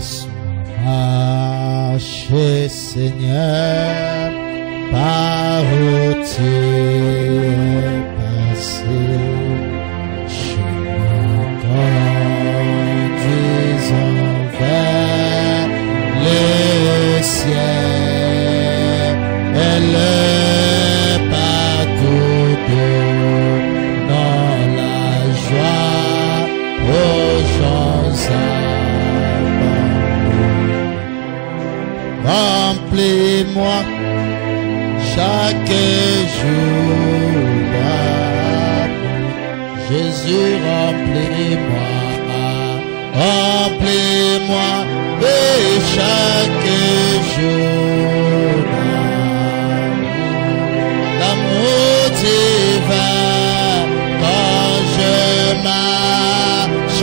Laisse-moi marcher, Seigneur, par où tu es passé. Je me conduisant vers le ciel et le parcours dans la joie aux gens abandonnés. Remplis-moi chaque jour d'amour. Jésus, remplis-moi, remplis-moi et chaque jour d'amour. L'amour divin quand je marche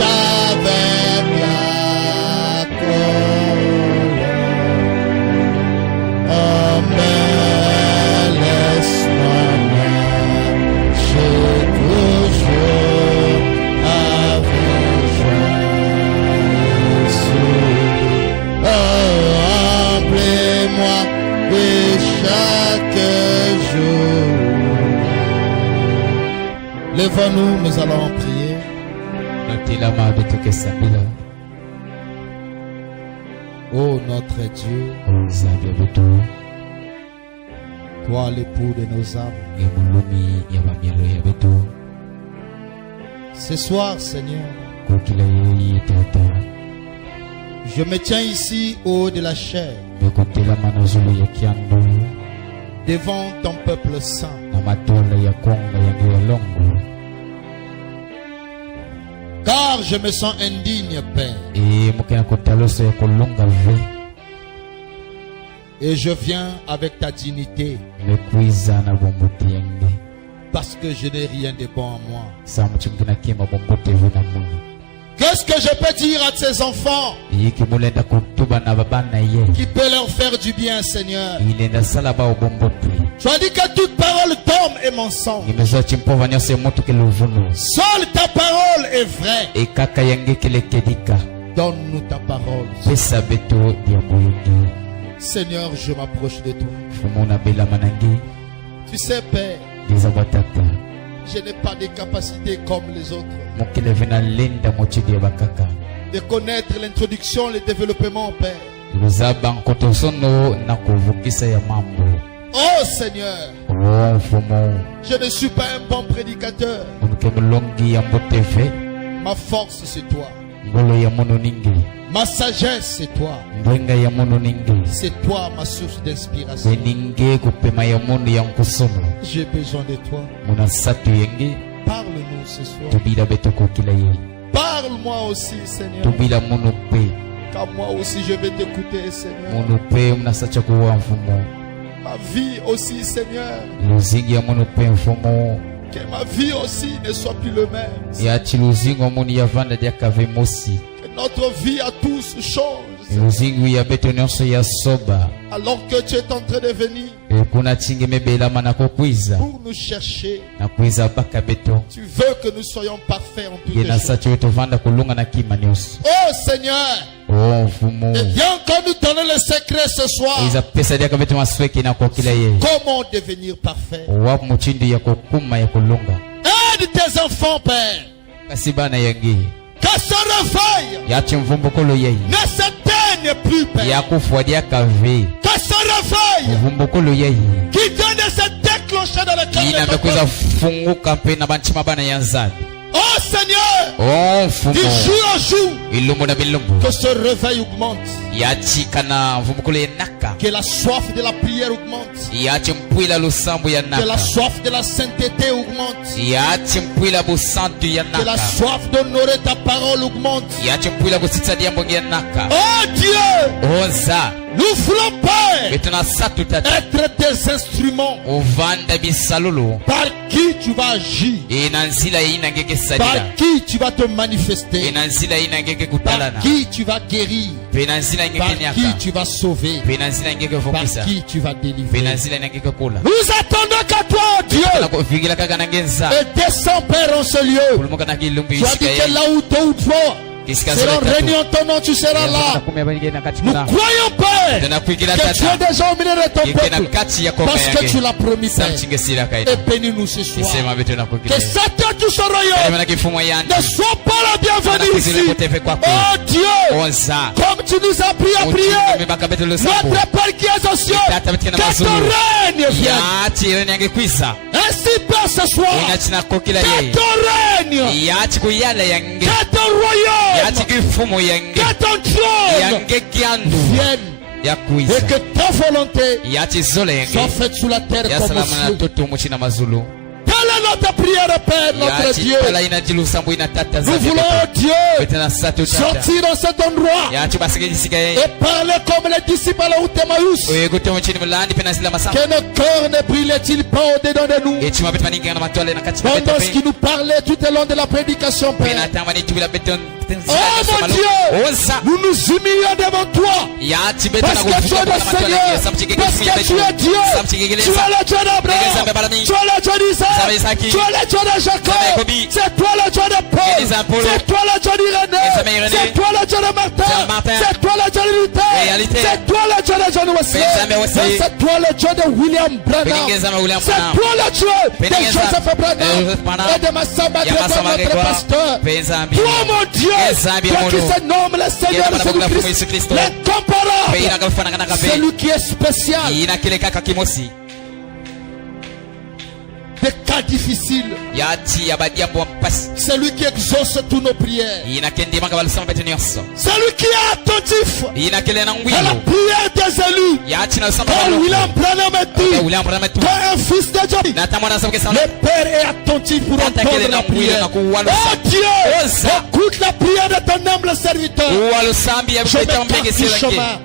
avec la colère. Amen, laisse-moi marcher toujours avec joie et sourire. Oh, remplis-moi de chaque jour. Lèvons-nous, nous allons prier. Oh notre Dieu, toi l'époux de nos âmes, ce soir Seigneur, je me tiens ici au haut de la chair, devant ton peuple saint. Car je me sens indigne, Père. Et je viens avec ta dignité. Parce que je n'ai rien de bon en moi. Qu'est-ce que je peux dire à ces enfants qui peut leur faire du bien, Seigneur? Tu as dit que toute parole d'homme est mensonge. Seule ta parole est vraie. Donne-nous ta parole. Seigneur, je m'approche de toi. Tu sais, Père, je n'ai pas de capacité comme les autres de connaître l'introduction, le développement, Père. Oh Seigneur, je ne suis pas un bon prédicateur. Ma force c'est toi. Ma sagesse c'est toi. C'est toi ma source d'inspiration. J'ai besoin de toi. Parle-nous ce soir. Parle-moi aussi, Seigneur. Car moi aussi je vais t'écouter, Seigneur. Ma vie aussi, Seigneur. Que ma vie aussi ne soit plus le même. Que notre vie à tous change. Alors que tu es en train de venir pour nous chercher. Tu veux que nous soyons parfaits en toutes choses. Oh Seigneur, et viens qu'on nous donne le secret ce soir. Comment devenir parfait? Aide tes enfants, Père. Que ce réveil ne s'éteigne plus, Père. Que ce réveil qui vient de se déclencher dans le cœur de oh Seigneur, du jour au jour, que ce réveil augmente. Que la soif de la prière augmente. Que la soif de la sainteté augmente. Que la soif d'honorer ta parole augmente. Oh Dieu, nous voulons, Père, être des instruments par qui tu vas agir, par qui tu vas te manifester, par qui tu vas guérir, par qui tu vas sauver, par qui tu vas délivrer. Nous attendons qu'à toi, oh Dieu, et descends, Père, en ce lieu. Tu as dit que là où deux ou trois Selon réunion ton nom, tu seras là. Nous croyons, Père, que tu es déjà au milieu de ton peuple. Parce que tu l'as promis, Père. Et bénis-nous ce soir. Que Satan tout son royaume ne soit pas la bienvenue ici. Oh Dieu, comme tu nous as pris à prier, notre Père qui est aux cieux, que ton règne vienne. Ainsi, Père, ce soir, que ton règne, que ton royaume, que ton trône vienne. Et que ta volonté soit faite sur la terre comme au ciel. Telle est notre prière, Père, notre Dieu. Nous voulons, Dieu, sortir dans cet endroit et parler comme les disciples à la route d'Emmaüs. Que nos cœurs ne brûlent-ils pas au-dedans de nous pendant ce qui nous parlait tout au long de la prédication, Père. Oh mon Dieu, nous nous humilions devant toi parce que tu es le Seigneur, parce que tu es Dieu. Tu es le Dieu d'Abraham, tu es le Dieu d'Isaac, tu es le Dieu de Jacob, c'est toi le Dieu de Paul, c'est toi le Dieu d'Irénée, c'est toi le Dieu de Martin, c'est toi le Dieu de Luther, c'est toi le Dieu de John Wesley, c'est toi le Dieu de William Branham, c'est toi le Dieu de Joseph Branham et de Massamba Grégoire, notre pasteur. Toi mon Dieu, toi qui se nomme le Seigneur de Jésus-Christ, l'incomparable, celui qui est spécial. Des cas difficiles, celui qui exauce tous nos prières, celui qui est attentif à la prière des élus. Quand William Branham est dit, quand un fils de Dieu, le Père est attentif pour entendre la prière. Oh Dieu, écoute la prière de ton humble serviteur. Je m'écarte chemin.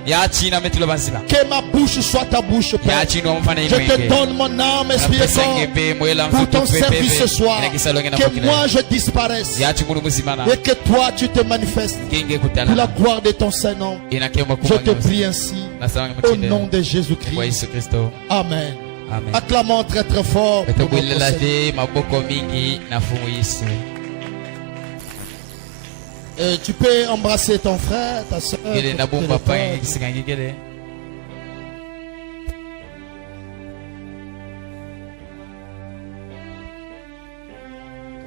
Que ma bouche soit ta bouche, Père. Je te donne mon âme, esprit et corps pour ton service ce soir. Que moi je disparaisse et que toi tu te manifestes pour la gloire de ton Saint-Nom. Je te prie ainsi au nom de Jésus-Christ. Amen. Acclamons très très fort pour notre Seigneur. Tu peux embrasser ton frère, ta soeur.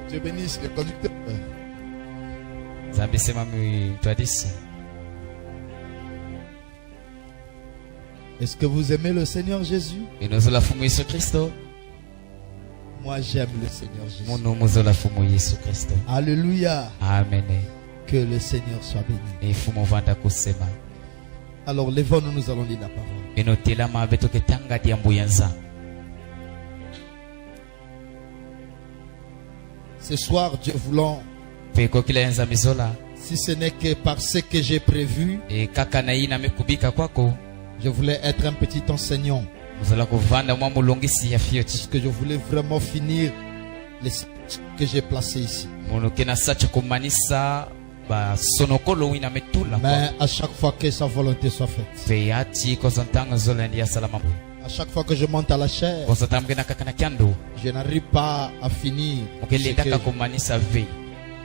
Dieu bénisse le conducteur. Est-ce que vous aimez le Seigneur Jésus? Moi j'aime le Seigneur Jésus. Alléluia. Amen. Que le Seigneur soit béni. Alors levons-nous, nous allons lire la parole. Ce soir, Dieu voulant, si ce n'est que par ce que j'ai prévu, je voulais être un petit enseignant. Parce que je voulais vraiment finir les que j'ai placés ici. Mais à chaque fois que sa volonté soit faite, à chaque fois que je monte à la chair, je n'arrive pas à finir.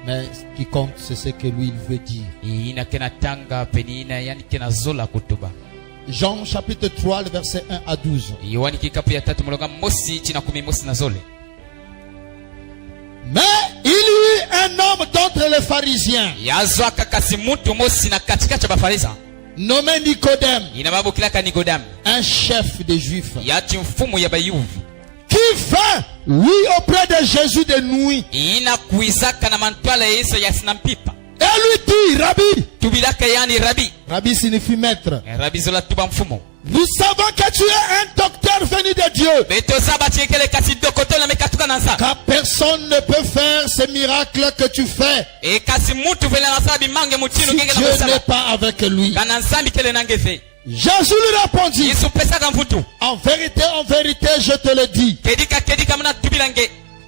Mais ce qui compte, c'est ce que lui il veut dire. Jean chapitre 3, le verset 1 à 12. Mais il y eut un homme d'entre les pharisiens, nommé Nicodème, un chef des Juifs, qui vint lui auprès de Jésus de nuit et lui dit, Rabbi. Rabbi signifie maître. Nous savons que tu es un docteur venu de Dieu, car personne ne peut faire ces miracles que tu fais si Dieu n'est pas avec lui. Jésus lui répondit, en vérité, je te le dis,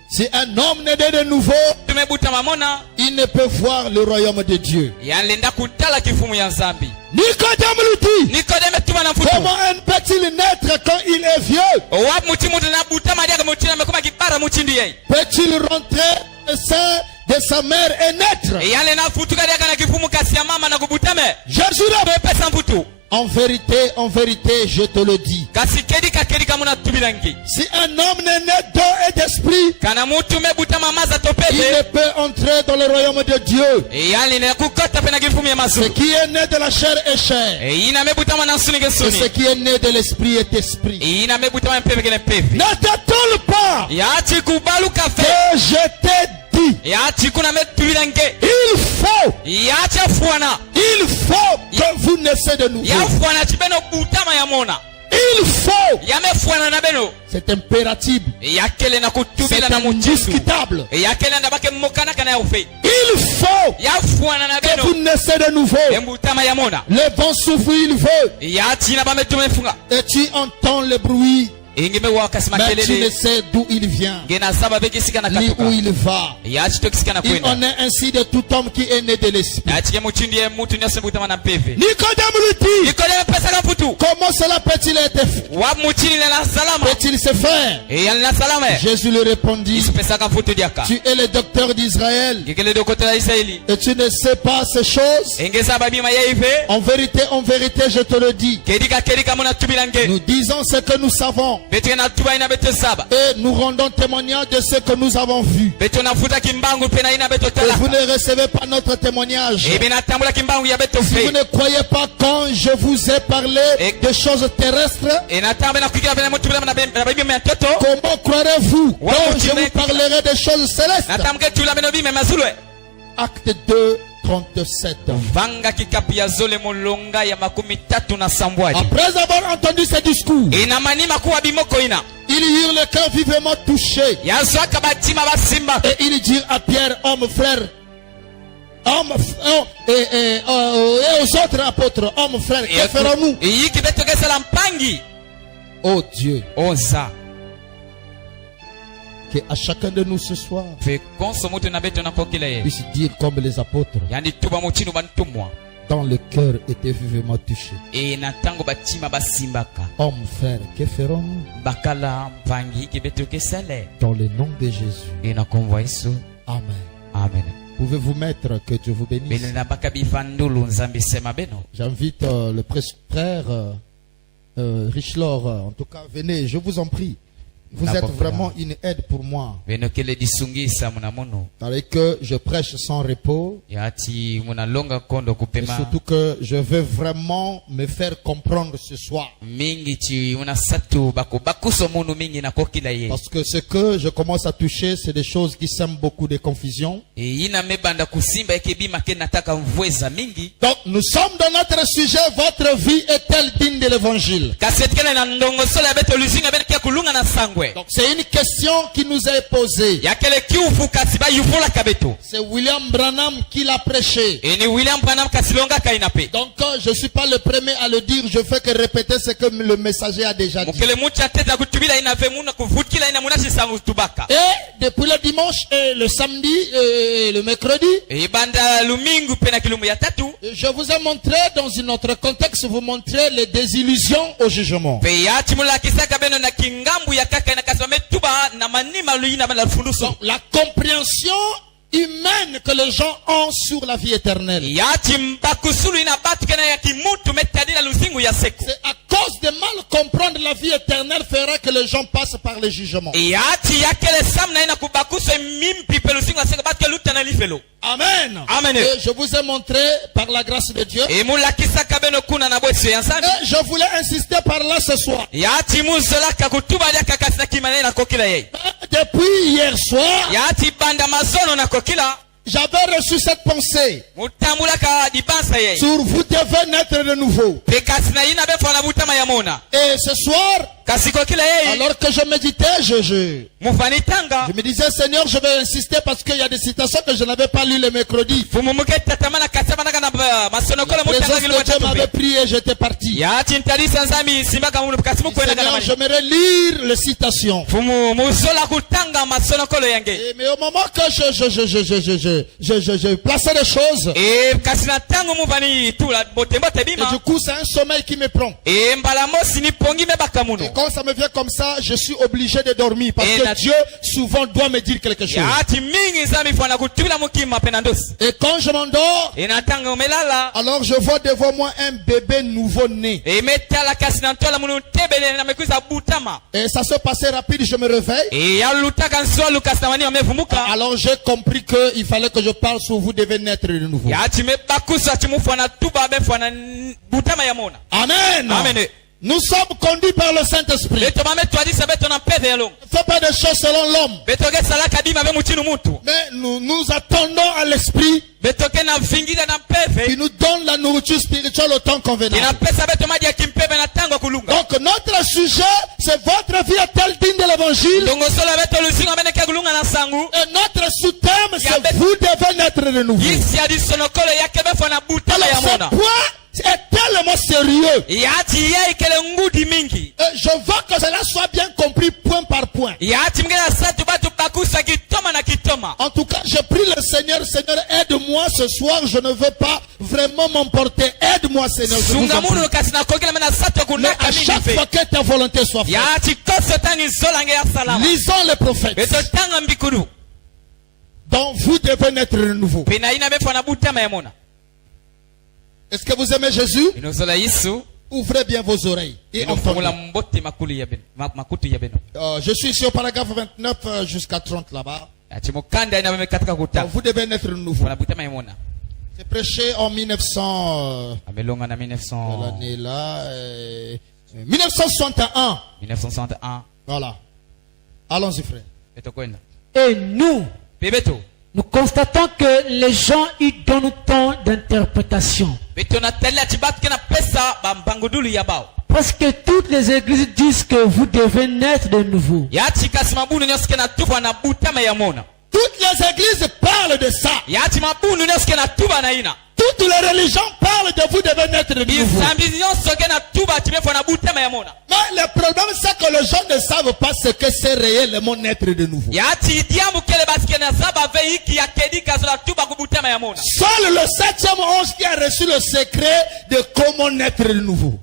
si un homme n'est né de nouveau, il ne peut voir le royaume de Dieu. Nicodème lui dit, comment peut-il naître quand il est vieux? Peut-il rentrer au sein de sa mère et naître. Jésus répond, en vérité, je te le dis. Si un homme n'est né d'eau et d'esprit, il ne peut entrer dans le royaume de Dieu. Ce qui est né de la chair est chair. Et ce qui est né de l'esprit est esprit. N'attends pas que je t'ai dit. Il faut que vous naissez de nouveau. Il faut. C'est impératif. C'est indiscutable. Il faut que vous naissez de nouveau. Le vent souffle, il veut. Et tu entends le bruit. Mais tu ne sais d'où il vient, ni où il va. Il en est ainsi de tout homme qui est né de l'esprit. Nicodème lui dit, comment cela peut-il être fait? Peut-il se faire? Jésus lui répondit, tu es le docteur d'Israël et tu ne sais pas ces choses. En vérité, je te le dis. Nous disons ce que nous savons et nous rendons témoignage de ce que nous avons vu. Et vous ne recevez pas notre témoignage. Si vous ne croyez pas quand je vous ai parlé de choses terrestres, comment croirez-vous quand je vous parlerai de choses célestes? Acte 2, 37. Après avoir entendu ce discours, ils eurent le cœur vivement touché. Et ils dirent à Pierre, homme frère, et aux autres apôtres, homme frère, que ferons-nous? Oh Dieu, que à chacun de nous ce soir puisse dire comme les apôtres, dans le cœur était vivement touché. Homme frère, que ferons-nous? Dans le nom de Jésus. Amen. Amen. Pouvez-vous mettre, que Dieu vous bénisse. J'invite le frère Richelor, en tout cas, venez, je vous en prie. Vous êtes vraiment une aide pour moi. Avec que je prêche sans repos. Et surtout que je veux vraiment me faire comprendre ce soir. Parce que ce que je commence à toucher, c'est des choses qui sèment beaucoup de confusion. Donc nous sommes dans notre sujet, votre vie est-elle digne de l'évangile? Donc c'est une question qui nous est posée. C'est William Branham qui l'a prêché. Donc je ne suis pas le premier à le dire, je fais que répéter ce que le messager a déjà dit. Et depuis le dimanche et le samedi et le mercredi, je vous ai montré dans un autre contexte, vous montrer les désillusions au jugement. Donc, la compréhension humaine que les gens ont sur la vie éternelle. C'est à cause de mal comprendre la vie éternelle fera que les gens passent par le jugement. Amen. Amen. Et je vous ai montré par la grâce de Dieu. Et je voulais insister par là ce soir. Depuis hier soir, j'avais reçu cette pensée. Sur vous devez naître de nouveau. Et ce soir, alors que je méditais, je me disais, Seigneur, je vais insister parce qu'il y a des citations que je n'avais pas lues le mercredi. Le présence de Dieu m'avait pris et j'étais parti. Seigneur, j'aimerais lire les citations. Mais au moment que je plaçais les choses, et du coup c'est un sommeil qui me prend. Et quand ça me vient comme ça, je suis obligé de dormir parce que Dieu souvent doit me dire quelque chose. Et quand je m'endors, alors je vois devant moi un bébé nouveau-né. Et ça se passait rapide, je me réveille. Alors j'ai compris qu'il fallait que je parle sur vous devez naître de nouveau. Amen. Amen. Nous sommes conduits par le Saint-Esprit. Ne fais pas des choses selon l'homme. Mais nous attendons à l'Esprit qui nous donne la nourriture spirituelle au temps convenable. Donc notre sujet, c'est votre vie est-elle digne de l'évangile? Et notre sous-thème, c'est vous devez naître de nouveau. Alors ce point est tellement sérieux. Et je veux que cela soit bien compris point par point. En tout cas, je prie le Seigneur, Seigneur, aide-moi ce soir, je ne veux pas vraiment m'emporter. Aide-moi, Seigneur. Mais à chaque fois que ta volonté soit faite, lisons les prophètes. Donc vous devez naître de nouveau. Est-ce que vous aimez Jésus? Ouvrez bien vos oreilles et entendez. Je suis ici au paragraphe 29 jusqu'à 30 là-bas. Vous devez naître de nouveau. C'est prêché en 1900. L'année là. 1961. Voilà. Allons-y, frère. Et nous constatons que les gens y donnent tant d'interprétations. Parce que toutes les églises disent que vous devez naître de nouveau. Toutes les églises parlent de ça. Toutes les religions parlent de vous devez naître de nouveau. Mais le problème c'est que les gens ne savent pas ce que c'est réellement naître de nouveau. Seul le 7e ange qui a reçu le secret de comment naître de nouveau.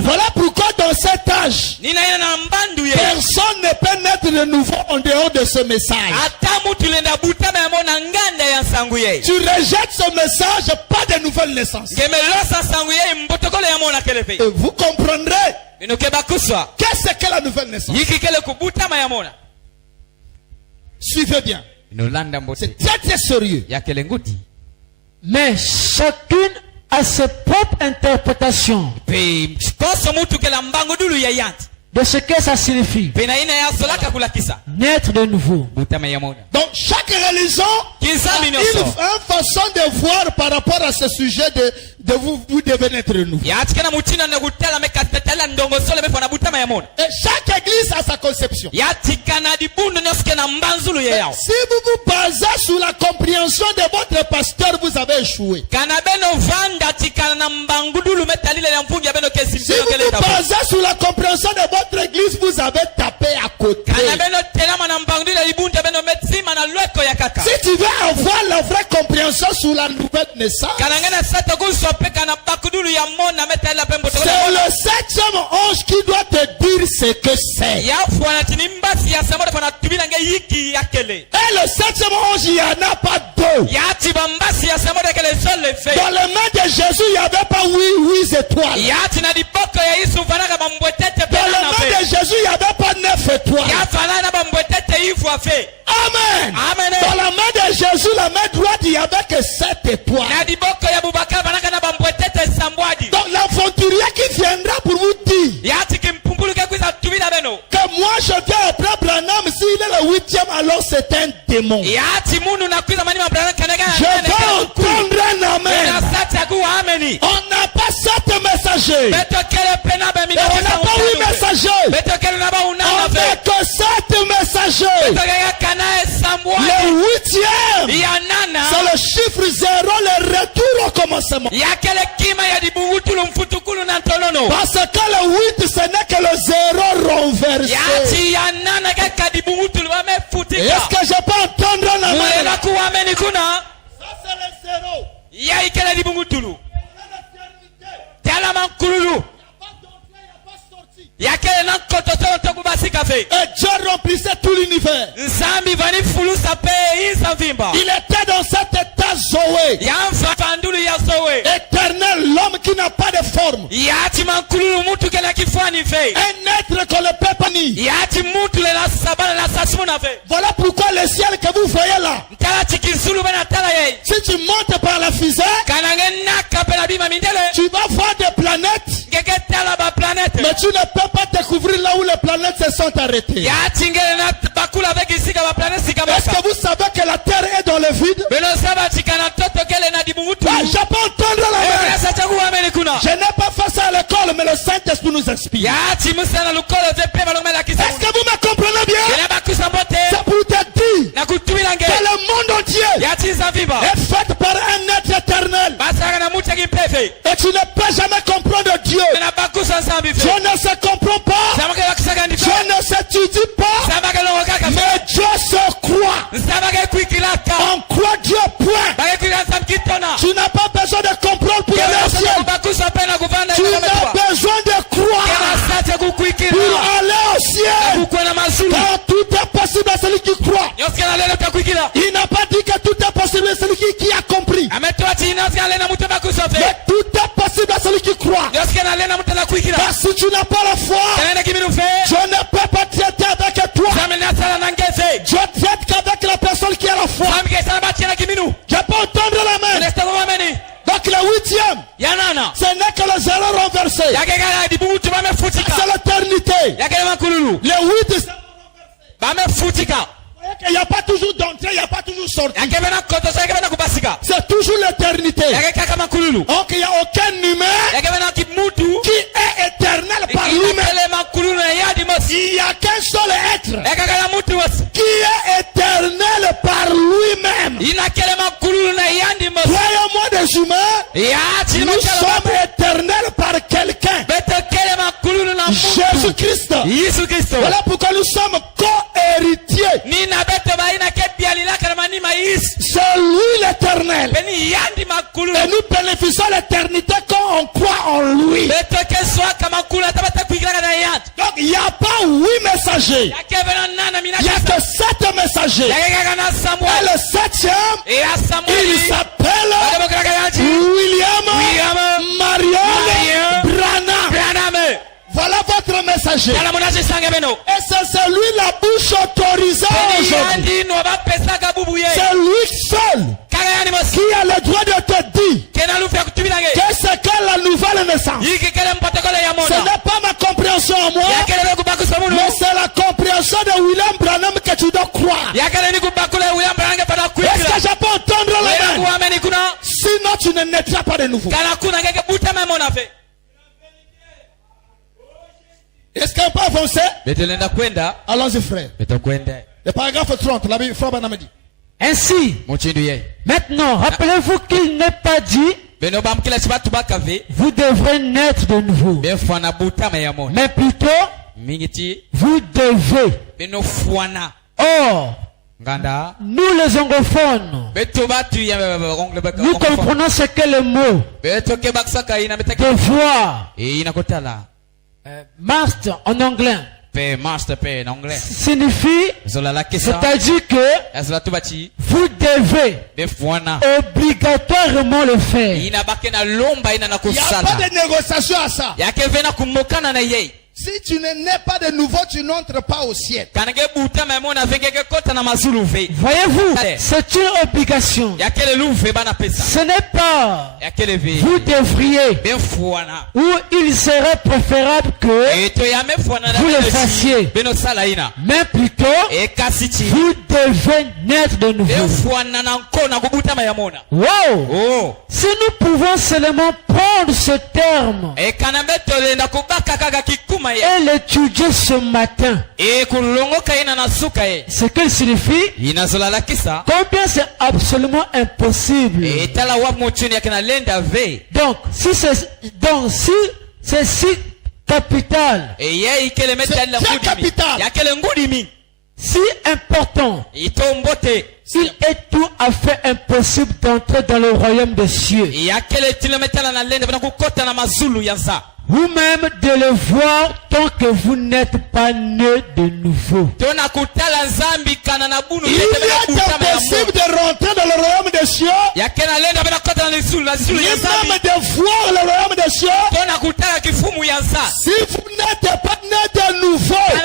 Voilà pourquoi dans cet âge, personne ne peut naître de nouveau en dehors de ce message. Tu rejettes ce message, pas de nouvelle naissance. Et vous comprendrez qu'est-ce que la nouvelle naissance. Suivez bien. C'est très très sérieux. Mais chacune a ses propres interprétations de ce que ça signifie. Naître de nouveau. Donc chaque religion a une façon de voir par rapport à ce sujet de vous devez naître de nouveau. Et chaque église a sa conception. Et si vous vous basez sur la compréhension de votre pasteur, vous avez échoué. Si vous vous basez sur la compréhension de votre église, vous avez tapé à côté. Si tu veux avoir la vraie compréhension sur la nouvelle naissance, c'est le 7e ange qui doit te dire ce que c'est. Et le 7e ange, il n'y en a pas deux. Dans les mains de Jésus, il n'y avait pas 8 étoiles. Dans les mains de Jésus, il n'y avait pas 9 étoiles. Amen. Dans la main de Jésus, la main droite, il n'y avait que 7 étoiles. Donc l'aventurier qui viendra pour vous dire que moi je viens après Branham, s'il est le 8e, alors c'est un démon. Je veux entendre un amen. On n'a pas 7 messagers. Et on n'a pas 8 messagers. On n'a que 7 messagers. Le 8e, c'est le chiffre 0, le retour au commencement. Parce que le 8, ce n'est que le 0 renversé. Est-ce que je peux entendre un amen? Ça c'est le 0. Il était dans cet état Zoé. Éternel, l'homme qui n'a pas de forme. Un être qu'on ne peut pas nier. Voilà pourquoi le ciel que vous voyez là, si tu montes par la fusée, tu vas voir des planètes, mais tu ne peux pas découvrir là où les planètes se sont arrêtées. Est-ce que vous savez que la terre est dans le vide? Je peux entendre la main. Je n'ai pas fait ça à l'école, mais le Saint-Esprit nous inspire. Est-ce que vous me comprenez bien? C'est pour te dire que le monde entier est fait par un être éternel. Et tu ne peux jamais comprendre Dieu. Dieu ne se comprend pas. Dieu ne s'étudie pas. Mais Dieu se croit. On croit Dieu, point. Tu n'as pas besoin de comprendre pour aller au ciel. Tu as besoin de croire pour aller au ciel. Car tout est possible à celui qui croit. Il n'a pas dit que tout est possible à celui qui a compris. Mais tout est possible à celui qui croit. Car si tu n'as pas la foi, Dieu ne peut pas traiter avec toi. Dieu traite qu'avec la personne qui a la foi. Je peux entendre la main. Donc le 8e, ce n'est que le zéro renversé. C'est l'éternité. Le 8, il n'y a pas toujours d'entrée, il n'y a pas toujours sortie. C'est toujours l'éternité. Donc il n'y a aucun humain qui est éternel par lui-même. Il n'y a qu'un seul être qui est éternel par lui-même. Croyez-moi des humains, nous sommes éternels par quelqu'un. Jésus-Christ. Voilà pourquoi nous sommes co-héritiers. C'est lui l'éternel. Et nous bénéficions l'éternité quand on croit en lui. Donc il n'y a pas 8 messagers. Il n'y a que 7 messagers. Et le 7e, il s'appelle William Marion Branham. Voilà votre messager. Et c'est celui la bouche autorisée aujourd'hui. C'est lui seul qui a le droit de te dire que c'est que la nouvelle naissance. Ce n'est pas ma compréhension à moi, mais c'est la compréhension de William Branham que tu dois croire. Est-ce que je peux entendre la main? Sinon tu ne naîtras pas de nouveau. Est-ce qu'on peut avancer? Allons-y, frère. Le paragraphe 30, la Bible, frère Branham dit. Ainsi, maintenant, rappelez-vous qu'il n'est pas dit vous devrez naître de nouveau, mais plutôt vous devez. Or, nous les anglophones, nous comprenons ce qu'est le mot devoir. Master en anglais signifie, c'est-à-dire que vous devez obligatoirement le faire. Il n'y a pas de négociation à ça. Si tu ne nais pas de nouveau, tu n'entres pas au ciel. Voyez-vous, c'est une obligation. Ce n'est pas vous devriez, ou il serait préférable que vous le fassiez, mais plutôt vous devez naître de nouveau. Wow! Si nous pouvons seulement prendre ce terme et l'étudier ce matin, ce qu'il signifie, combien c'est absolument impossible. Donc si c'est si capital, si important, il est tout à fait impossible d'entrer dans le royaume des cieux. ou même de le voir tant que vous n'êtes pas né de nouveau. Il est impossible de rentrer dans le royaume des cieux, ni même de voir le royaume des cieux, si vous n'êtes pas né de nouveau. Et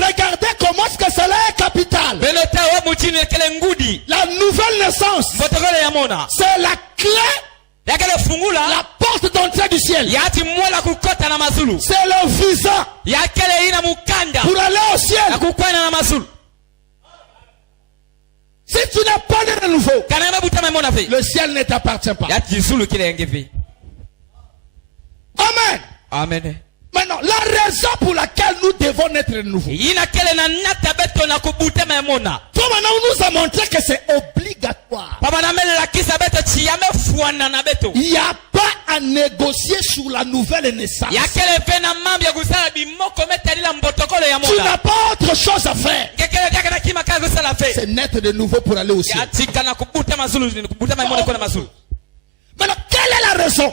regardez comment est-ce que cela est capital. La nouvelle naissance, c'est la clé, la porte d'entrée du ciel. C'est le visa pour aller au ciel. Si tu n'es pas né de nouveau, le ciel ne t'appartient pas. Amen. Amen. Maintenant, la raison pour laquelle nous devons naître de nouveau. Toi maintenant, on nous a montré que c'est obligatoire. Il n'y a pas à négocier sur la nouvelle naissance. Tu n'as pas autre chose à faire. C'est naître de nouveau pour aller au ciel. Maintenant, quelle est la raison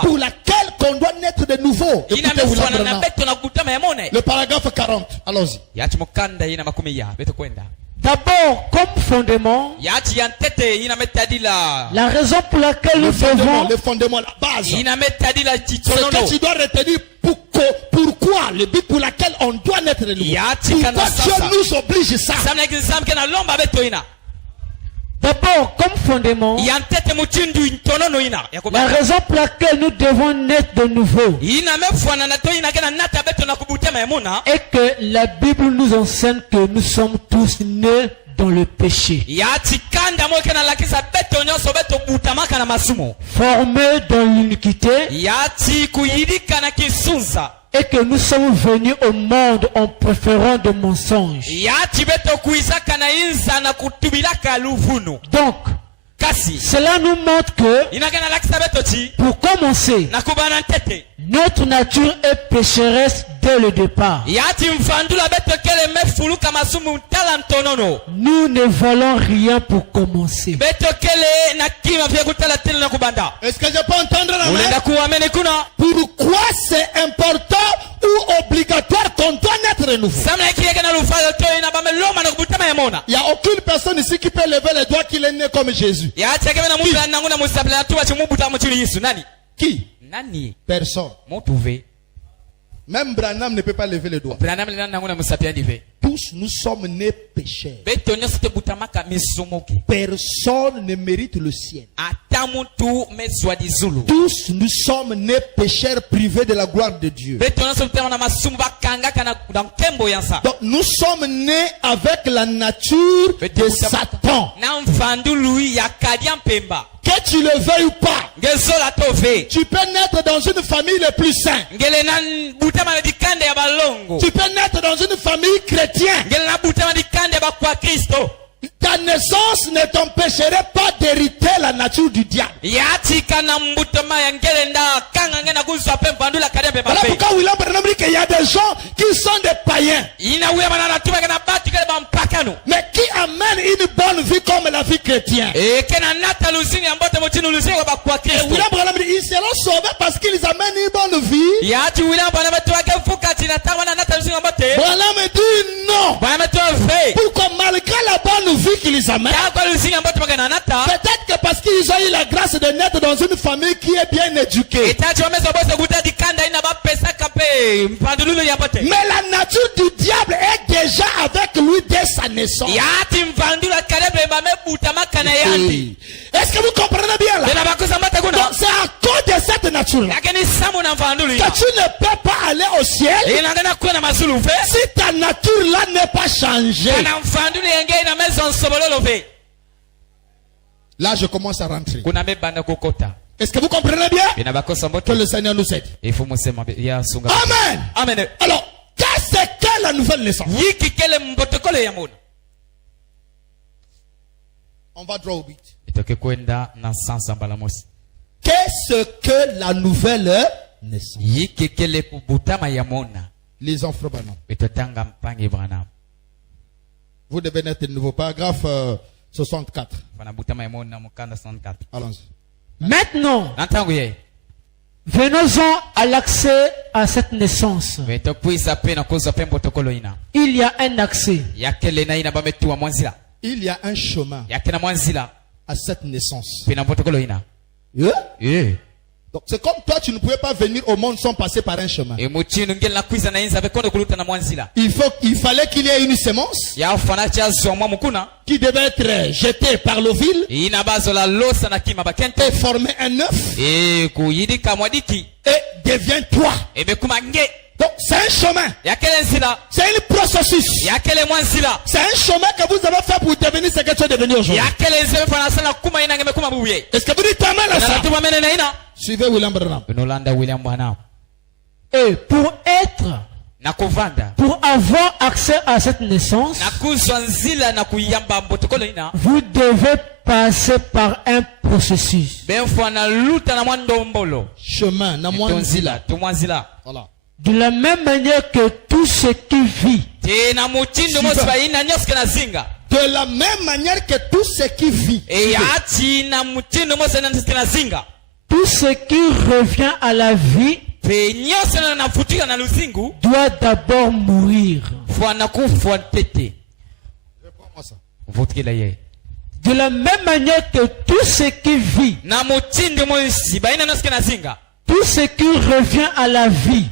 pour laquelle on doit naître de nouveau? Le paragraphe 40. Allons-y. D'abord, comme fondement, la raison pour laquelle nous devons... Le fondement, la base. Ce que tu dois retenir, pourquoi, le but pour laquelle on doit naître de nouveau. Pourquoi Dieu nous oblige ça? D'abord, comme fondement, la raison pour laquelle nous devons naître de nouveau est que la Bible nous enseigne que nous sommes tous nés dans le péché, formés dans l'iniquité, et que nous sommes venus au monde en préférant des mensonges. Donc, cela nous montre que, pour commencer, notre nature est pécheresse dès le départ. Nous ne valons rien pour commencer. Est-ce que je peux entendre la main? Pourquoi c'est important ou obligatoire qu'on doit naître de nouveau? Il n'y a aucune personne ici qui peut lever les doigts qu'il est né comme Jésus. Qui? Personne. Même Branham ne peut pas lever les doigts. Tous nous sommes nés pécheurs. Personne ne mérite le ciel. Tous nous sommes nés pécheurs privés de la gloire de Dieu. Donc nous sommes nés avec la nature de Satan. Que tu le veuilles ou pas, tu peux naître dans une famille le plus sainte. Tu peux naître dans une famille chrétienne. Ta naissance ne t'empêcherait pas d'hériter la nature du diable. Voilà pourquoi William Branham dit qu'il y a des gens qui sont des païens, mais qui amènent une bonne vie comme la vie chrétienne. Et William Branham dit ils seront sauvés parce qu'ils amènent une bonne vie. Branham dit non. Pourquoi malgré la bonne vie qu'ils amènent, peut-être que parce qu'ils ont eu la grâce de naître dans une famille qui est bien éduquée, mais la nature du diable est déjà avec lui dès sa naissance. Est-ce que vous comprenez bien là? Donc c'est à cause de cette nature-là que tu ne peux pas aller au ciel si ta nature-là n'est pas changée. Là je commence à rentrer. Est-ce que vous comprenez bien? Que le Seigneur nous aide. Amen. Amen. Alors, qu'est-ce que la nouvelle naissance? On va droit au but. Qu'est-ce que la nouvelle naissance? Les enfants Branham. Vous devez naître de nouveau. Paragraphe 64. Allons-y. Maintenant, venons-en à l'accès à cette naissance. Il y a un accès. Il y a un chemin à cette naissance. Donc c'est comme toi, tu ne pouvais pas venir au monde sans passer par un chemin. Il fallait qu'il y ait une sémence qui devait être jetée par l'ovule et former un œuf et devient toi. Donc c'est un chemin. C'est un processus. C'est un chemin que vous avez fait pour devenir ce que tu es devenu aujourd'hui. Est-ce que vous dites amen à ça? Suivez William Branham. Et pour avoir accès à cette naissance, vous devez passer par un processus. Chemin. Voilà. De la même manière que tout ce qui vit. De la même manière que tout ce qui vit. Tout ce qui revient à la vie doit d'abord mourir. De la même manière que tout ce qui vit, tout ce qui revient à la vie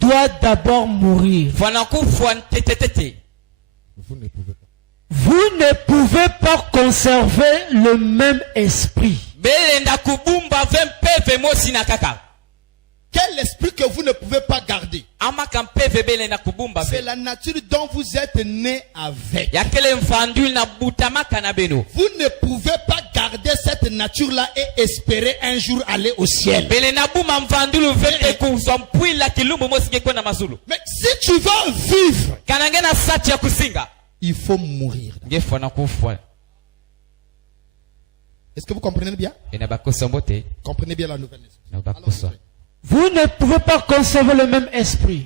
doit d'abord mourir. Vous ne pouvez pas conserver le même esprit. Quel esprit que vous ne pouvez pas garder? C'est la nature dont vous êtes né avec. Vous ne pouvez pas garder cette nature-là et espérer un jour aller au ciel. Mais si tu veux vivre, il faut mourir. Est-ce que vous comprenez bien? Comprenez bien la nouvelle naissance. Vous ne pouvez pas conserver le même esprit.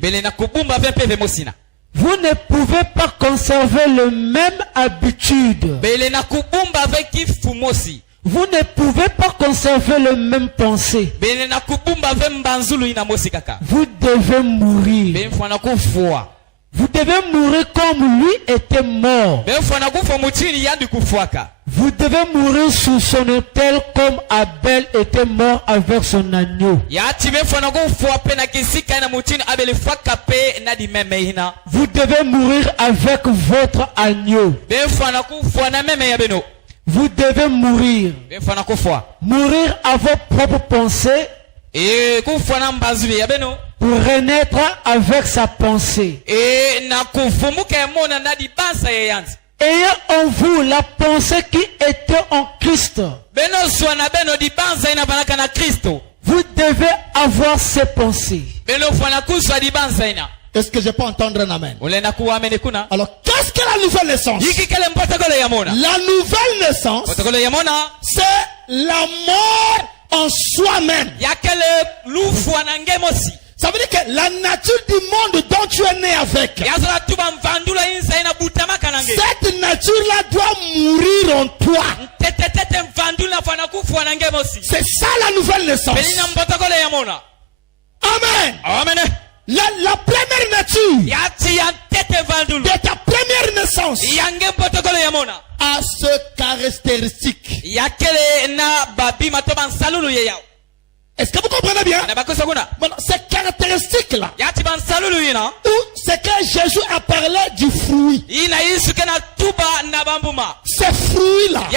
Vous ne pouvez pas conserver le même habitude. Vous ne pouvez pas conserver le même pensée. Vous devez mourir. Vous devez mourir comme lui était mort. Vous devez mourir sous son autel comme Abel était mort avec son agneau. Vous devez mourir avec votre agneau. Vous devez mourir. Mourir à vos propres pensées. Pour renaître avec sa pensée. Ayez en vous la pensée qui était en Christ. Vous devez avoir ces pensées. Est-ce que je peux entendre un amen? Alors, qu'est-ce que la nouvelle naissance? La nouvelle naissance, c'est la mort en soi-même. Ça veut dire que la nature du monde dont tu es né avec, cette nature-là doit mourir en toi. C'est ça la nouvelle naissance. Amen. La première nature de ta première naissance a ce caractéristique. Est-ce que vous comprenez bien? Bon, ces caractéristiques-là, où c'est que Jésus a parlé du fruit. Ces fruits-là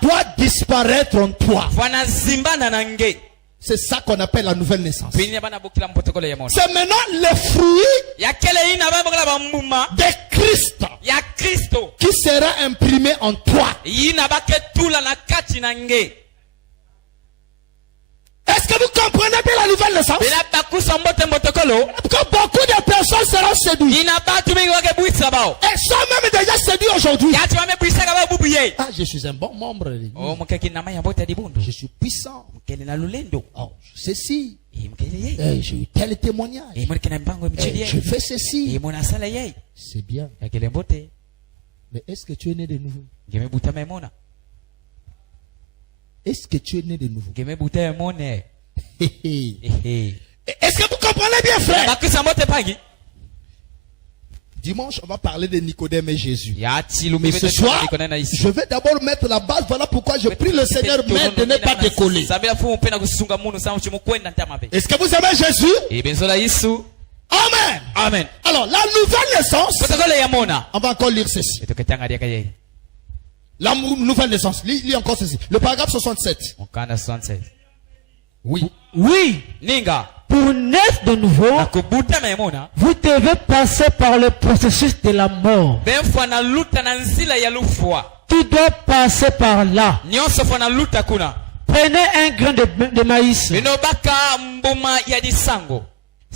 doivent disparaître en toi. C'est ça qu'on appelle la nouvelle naissance. C'est maintenant le fruit de Christ qui sera imprimé en toi. Est-ce que vous comprenez bien la nouvelle naissance? Quand beaucoup de personnes seront séduites. Et sont même déjà séduits aujourd'hui. Ah, je suis un bon membre. Je suis puissant. Oh, ceci. J'ai eu tel témoignage. Je fais ceci. C'est bien. Mais est-ce que tu es né de nouveau? Est-ce que tu es né de nouveau? Est-ce que vous comprenez bien, frère? Dimanche, on va parler de Nicodème et Jésus. Mais ce soir, je vais d'abord mettre la base. Voilà pourquoi je prie le Seigneur de ne pas décoller. Est-ce que vous aimez Jésus? Amen. Amen. Alors, la nouvelle naissance, on va encore lire ceci. La nouvelle naissance, lis encore ceci. Le paragraphe 67. Oui. Oui. Pour naître de nouveau, vous devez passer par le processus de la mort. Tu dois passer par là. Prenez un grain de maïs.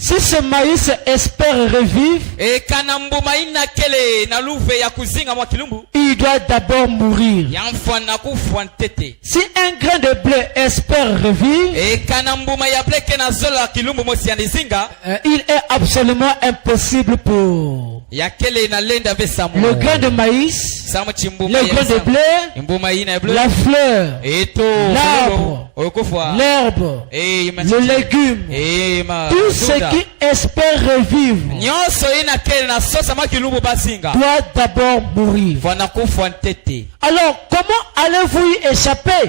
Si ce maïs espère revivre, il doit d'abord mourir. Si un grain de blé espère revivre, il est absolument impossible pour le grain de maïs, le grain de blé, la fleur, l'arbre, l'herbe, le légume, tout ce qui espère revivre doit d'abord mourir. Alors, comment allez-vous y échapper?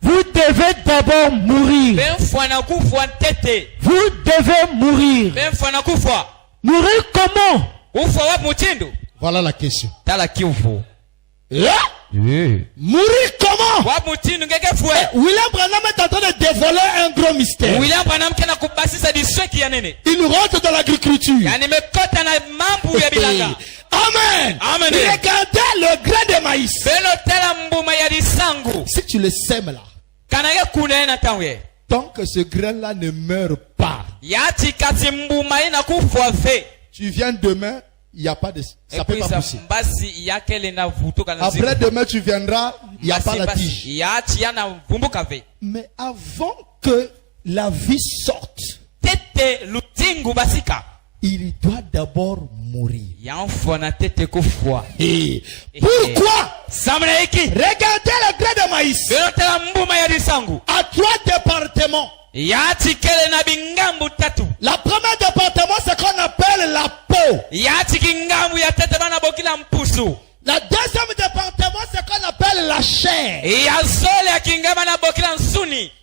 Vous devez d'abord mourir. Vous devez mourir. Mourir comment? Voilà la question. Mourir comment? William Branham est en train de dévoiler un gros mystère. Il rentre dans l'agriculture. Amen. Amen. Regardez le grain de maïs. Si tu le sèmes là, tant que ce grain-là ne meurt pas, tu viens demain, il n'y a pas de... Ça peut pas pousser. Après demain, tu viendras, il n'y a pas la tige. Mais avant que la vie sorte, il doit d'abord mourir. Et pourquoi? Regardez le grain de maïs. À 3 départements. La première département, c'est qu'on appelle la peau. La deuxième département, c'est qu'on appelle la chair.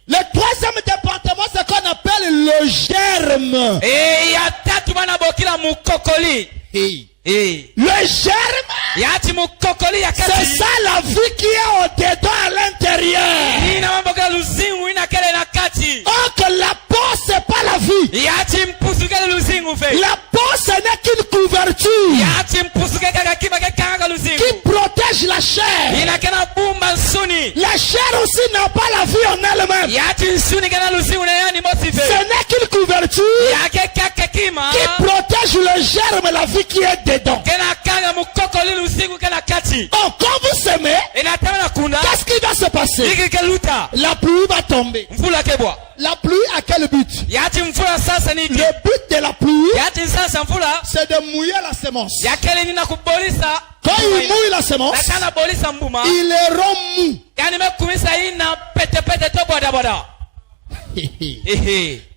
Le troisième département, c'est qu'on appelle le germe. Le germe, c'est ça la vie qui est au-dedans à l'intérieur. Oh, que la peau, c'est pas la vie. La peau, ce n'est qu'une couverture qui protège la chair. La chair aussi n'a pas la vie en elle-même. Ce n'est qu'une couverture qui protège le germe, la vie qui est dedans. Oh, quand vous semez, qu'est-ce qui va se passer? La pluie va tomber. La pluie a quel but? Le but de la pluie, c'est de mouiller la semence. Quand il mouille la semence, il est rond mou.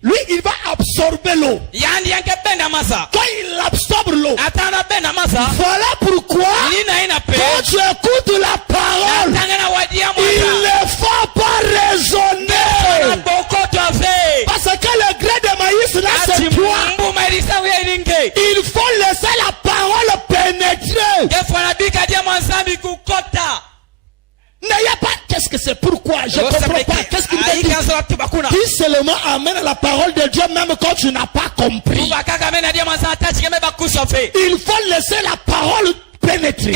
Lui, il va absorber l'eau. Quand il absorbe l'eau, voilà pourquoi quand tu écoutes la parole, il ne faut pas raisonner. Parce que le grain de maïs là, c'est toi. Il faut laisser la parole pénétrer. N'ayez pas. Qu'est-ce que c'est? Pourquoi? Je ne comprends pas. Qu'est-ce qu'il veut dire? Dis seulement amène la parole de Dieu même quand tu n'as pas compris. Il faut laisser la parole pénétrer.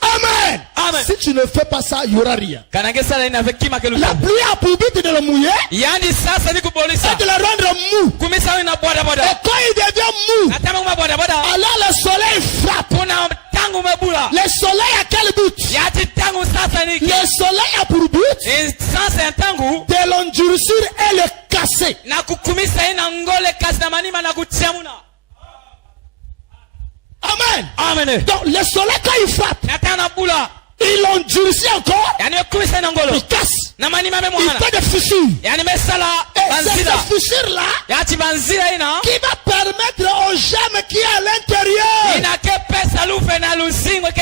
Amen. Amen. Si tu ne fais pas ça, il n'y aura rien. La pluie a pour but de le mouiller et de le rendre mou. Et quand il devient mou, alors le soleil frappe. Le soleil a quel but? Le soleil a pour but de l'endurcir et le casser. Amen. Amen. Donc le soleil quand il frappe, Il endurcit encore. Il casse. Il fait des fissures. Et c'est ces fissures-là qui va permettre aux gemmes qui est à l'intérieur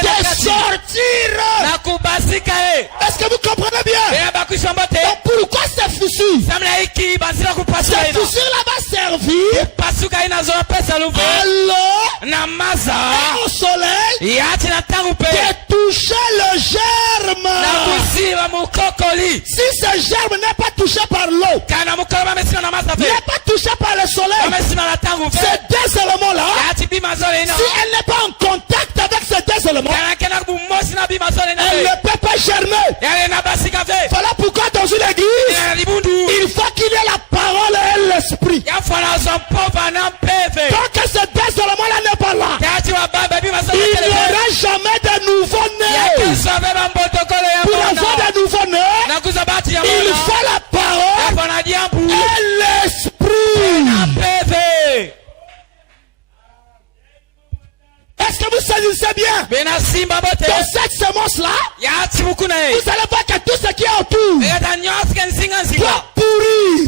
de sortir. Est-ce que vous comprenez bien? Donc pourquoi ces fissures? Ces fissures-là va servir au soleil de toucher le germe. Si ce germe n'est pas touché par l'eau, n'est pas touché par le soleil, ces deux éléments-là, si elle n'est pas en contact avec ces deux éléments, elle ne peut pas germer. Voilà pourquoi dans une église, il faut qu'il y ait la parole et l'esprit. Tant que ces deux éléments-là n'est pas là, il n'y aura jamais de nouveau-nés. Pour avoir de nouveau-nés, il faut la parole et l'esprit. Est-ce que vous saisissez bien? Dans cette semence-là, vous allez voir que tout ce qui est autour doit pourrir.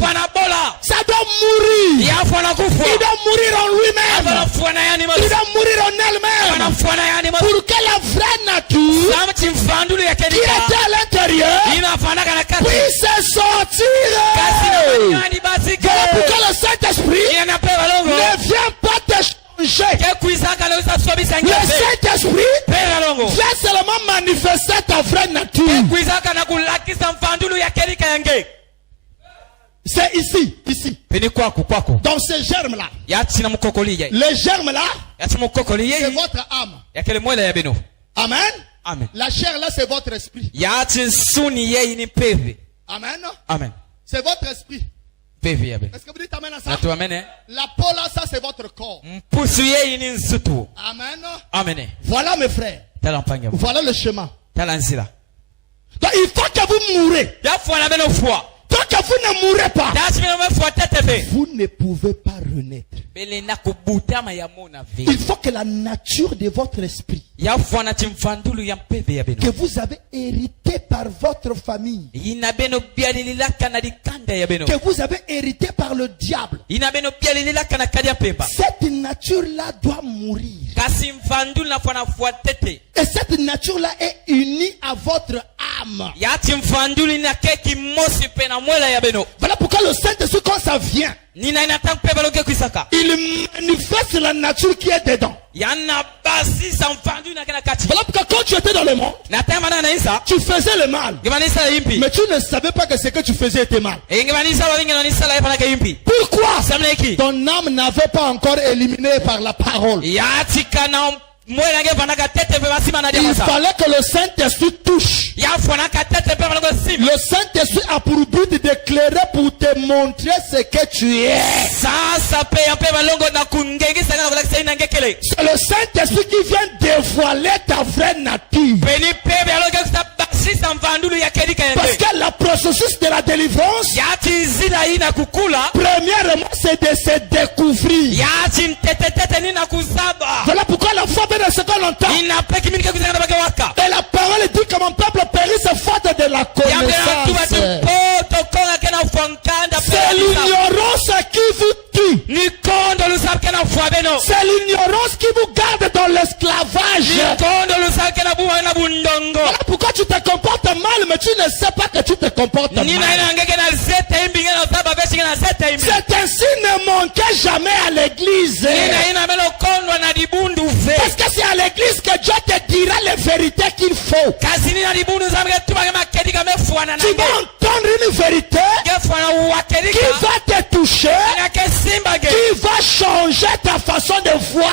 Ça doit mourir. Il doit mourir en lui-même. Il doit mourir en elle-même. Pour que la vraie nature qui était à l'intérieur puisse sortir. Voilà pourquoi le Saint-Esprit ne vient pas te changer. Le Saint-Esprit vient seulement manifester ta vraie nature. C'est ici. Dans ces germes-là. Les germes-là, c'est votre âme. Amen. La chair là, c'est votre esprit. Amen. C'est votre esprit. Est-ce que vous dites amen à ça? La peau là, ça c'est votre corps. Amen. Voilà mes frères. Voilà le chemin. Donc il faut que vous mourrez. Tant que vous ne mourrez pas, vous ne pouvez pas renaître. Il faut que la nature de votre esprit, que vous avez hérité par votre famille, que vous avez hérité par le diable, cette nature-là doit mourir. Et cette nature-là est unie à votre âme. Voilà pourquoi le Saint-Esprit, quand ça vient, il manifeste la nature qui est dedans. Voilà pourquoi quand tu étais dans le monde, tu faisais le mal, mais tu ne savais pas que ce que tu faisais était mal. Pourquoi? Ton âme n'avait pas encore éliminé par la parole. Il fallait que le Saint-Esprit touche. Le Saint-Esprit a pour but d'éclairer pour te montrer ce que tu es. C'est le Saint-Esprit qui vient dévoiler ta vraie nature. Parce que le processus de la délivrance, premièrement, c'est de se découvrir. Voilà pourquoi la foi vient de ce qu'on entend. Et la parole dit que mon peuple périsse faute de la connaissance. C'est l'ignorance qui vous tue. C'est l'ignorance qui vous garde dans l'esclavage. Voilà pourquoi tu te comportes mal, mais tu ne sais pas que tu te comportes mal. C'est ainsi, ne manquez jamais à l'église. Parce que c'est à l'église que Dieu te dira les vérités qu'il faut. Tu vas entendre une vérité qui va te toucher, qui va changer ta façon de voir.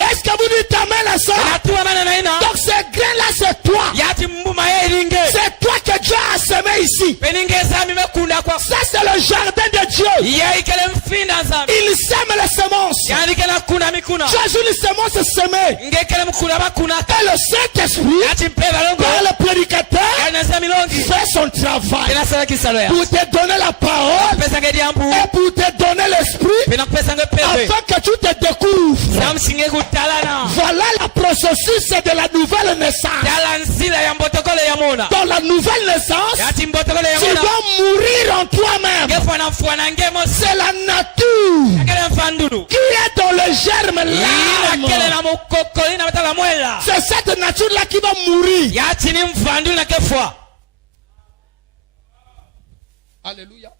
Est-ce que vous dites amen à ça? Donc ce grain-là, c'est toi. C'est toi que Dieu a semé ici. Ça, c'est le jardin de Dieu. Il sème les semences. Jésus, les semences semées. Et le Saint-Esprit, par le prédicateur, fait son travail pour te donner la parole et pour te donner l'esprit afin que tu te découvres. Voilà la processus de la nouvelle naissance. Dans la nouvelle naissance, tu dois mourir en toi-même. C'est la nature qui est dans le germe l'âme. C'est cette nature-là qui va mourir. Alléluia.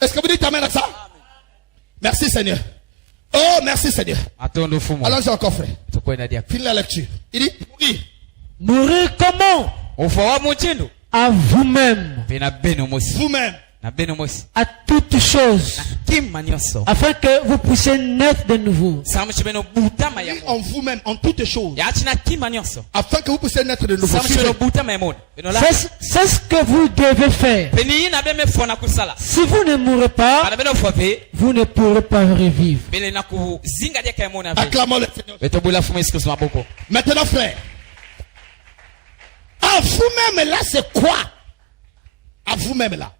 Est-ce que vous dites amen à ça? Merci Seigneur. Oh, merci Seigneur. Allons-y encore, frère. Finis la lecture. Il dit, mourir. Mourir comment? À vous-même. Vous-même. À toutes choses. Afin que vous puissiez naître de nouveau. En vous-même, en toutes choses. Afin que vous puissiez naître de nouveau. C'est ce que vous devez faire. Si vous ne mourrez pas, vous ne pourrez pas revivre. Acclamons le Seigneur. Maintenant, frère. À vous-même là, c'est quoi? À vous-même là.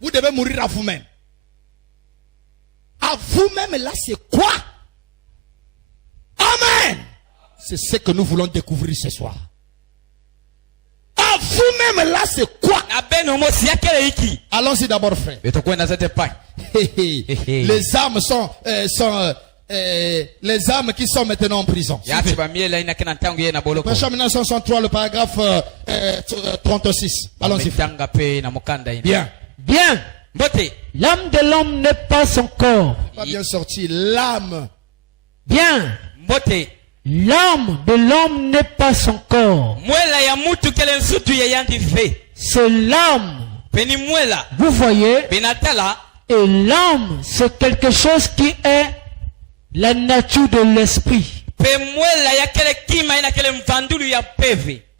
Vous devez mourir à vous-même. À vous-même là, c'est quoi? Amen. C'est ce que nous voulons découvrir ce soir. À vous-même là, c'est quoi? Allons-y d'abord, frère. Les âmes sont les âmes qui sont maintenant en prison. Verset 1963, le paragraphe 36. Allons-y. Bien. Bien. L'âme de l'homme n'est pas son corps. Pas bien sorti. L'âme. Bien. L'âme de l'homme n'est pas son corps. C'est l'âme. Vous voyez. Et l'âme, c'est quelque chose qui est la nature de l'esprit.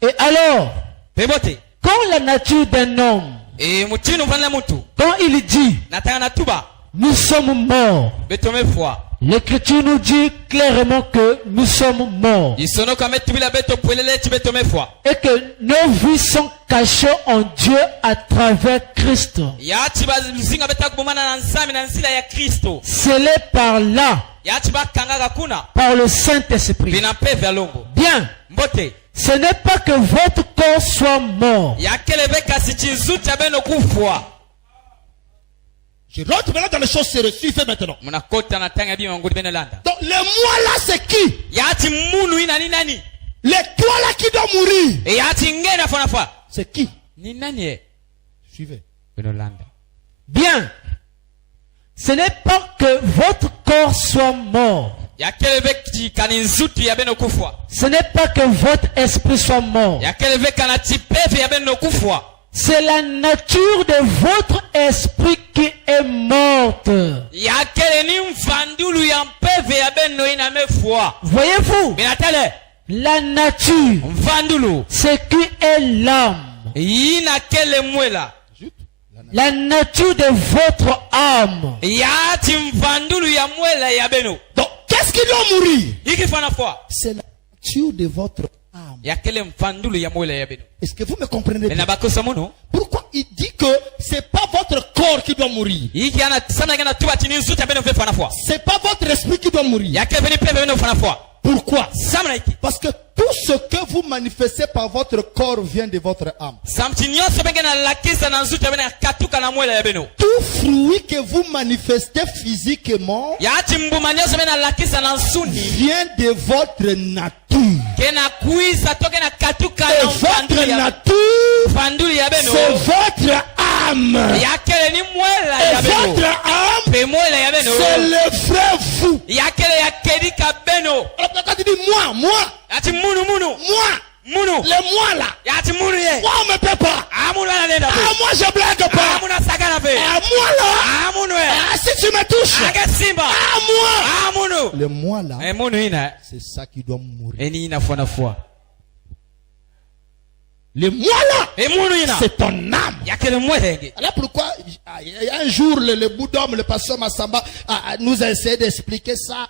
Et alors, quand la nature d'un homme, quand il dit, nous sommes morts, l'Écriture nous dit clairement que nous sommes morts. Et que nos vies sont cachées en Dieu à travers Christ. Scellées par là. Par le Saint-Esprit. Bien. Ce n'est pas que votre corps soit mort. Je rentre maintenant dans les choses sérieuses. Suivez maintenant. Donc les moi là c'est qui? Les toi là qui doit mourir. C'est qui? Suivez. Bien. Ce n'est pas que votre corps soit mort. Ce n'est pas que votre esprit soit mort. C'est la nature de votre esprit qui est morte. Voyez-vous? La nature, c'est qui est l'âme. La nature de votre âme. Donc, qu'est-ce qui doit mourir? C'est la nature de votre âme. Est-ce que vous me comprenez bien? Pourquoi il dit que c'est pas votre corps qui doit mourir? C'est pas votre esprit qui doit mourir. Pourquoi? Parce que tout ce que vous manifestez par votre corps vient de votre âme. Tout fruit que vous manifestez physiquement vient de votre nature. Et votre nature, c'est votre âme. Et votre âme, c'est le vrai vous. Quand tu dis moi, les moi là, moi on me paie pas. Moi je blague pas. Moi là, si tu me touches, moi, le moi là, c'est ça qui doit mourir. Le moi là, c'est ton âme. Alors pourquoi un jour le Bouddha, le pasteur Massamba nous a essayé d'expliquer ça.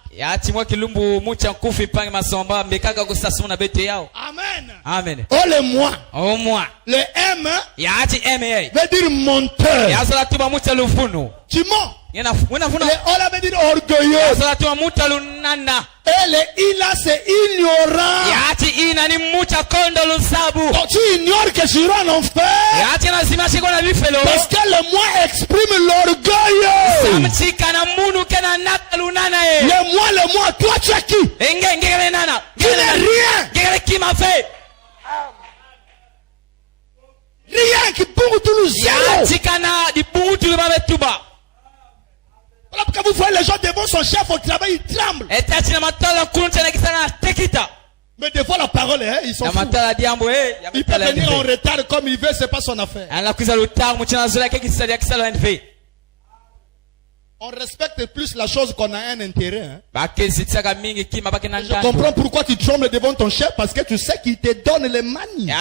Amen. Oh le moi. Le M veut dire monteur. Tu mens. On avait dit orgueilleux. Et le ila c'est ignorant. Donc tu ignores que tu iras en enfer. Parce que le moi exprime l'orgueil. Le moi, toi tu es qui? Tu n'es rien. Rien qui pour tout nous zéro. Voilà pourquoi vous voyez les gens devant son chef au travail, ils tremblent. Mais des fois la parole, ils sont fous. Il peut venir en retard comme il veut, c'est pas son affaire. On respecte plus la chose qu'on a un intérêt. Je comprends pourquoi tu trembles devant ton chef, parce que tu sais qu'il te donne les manies.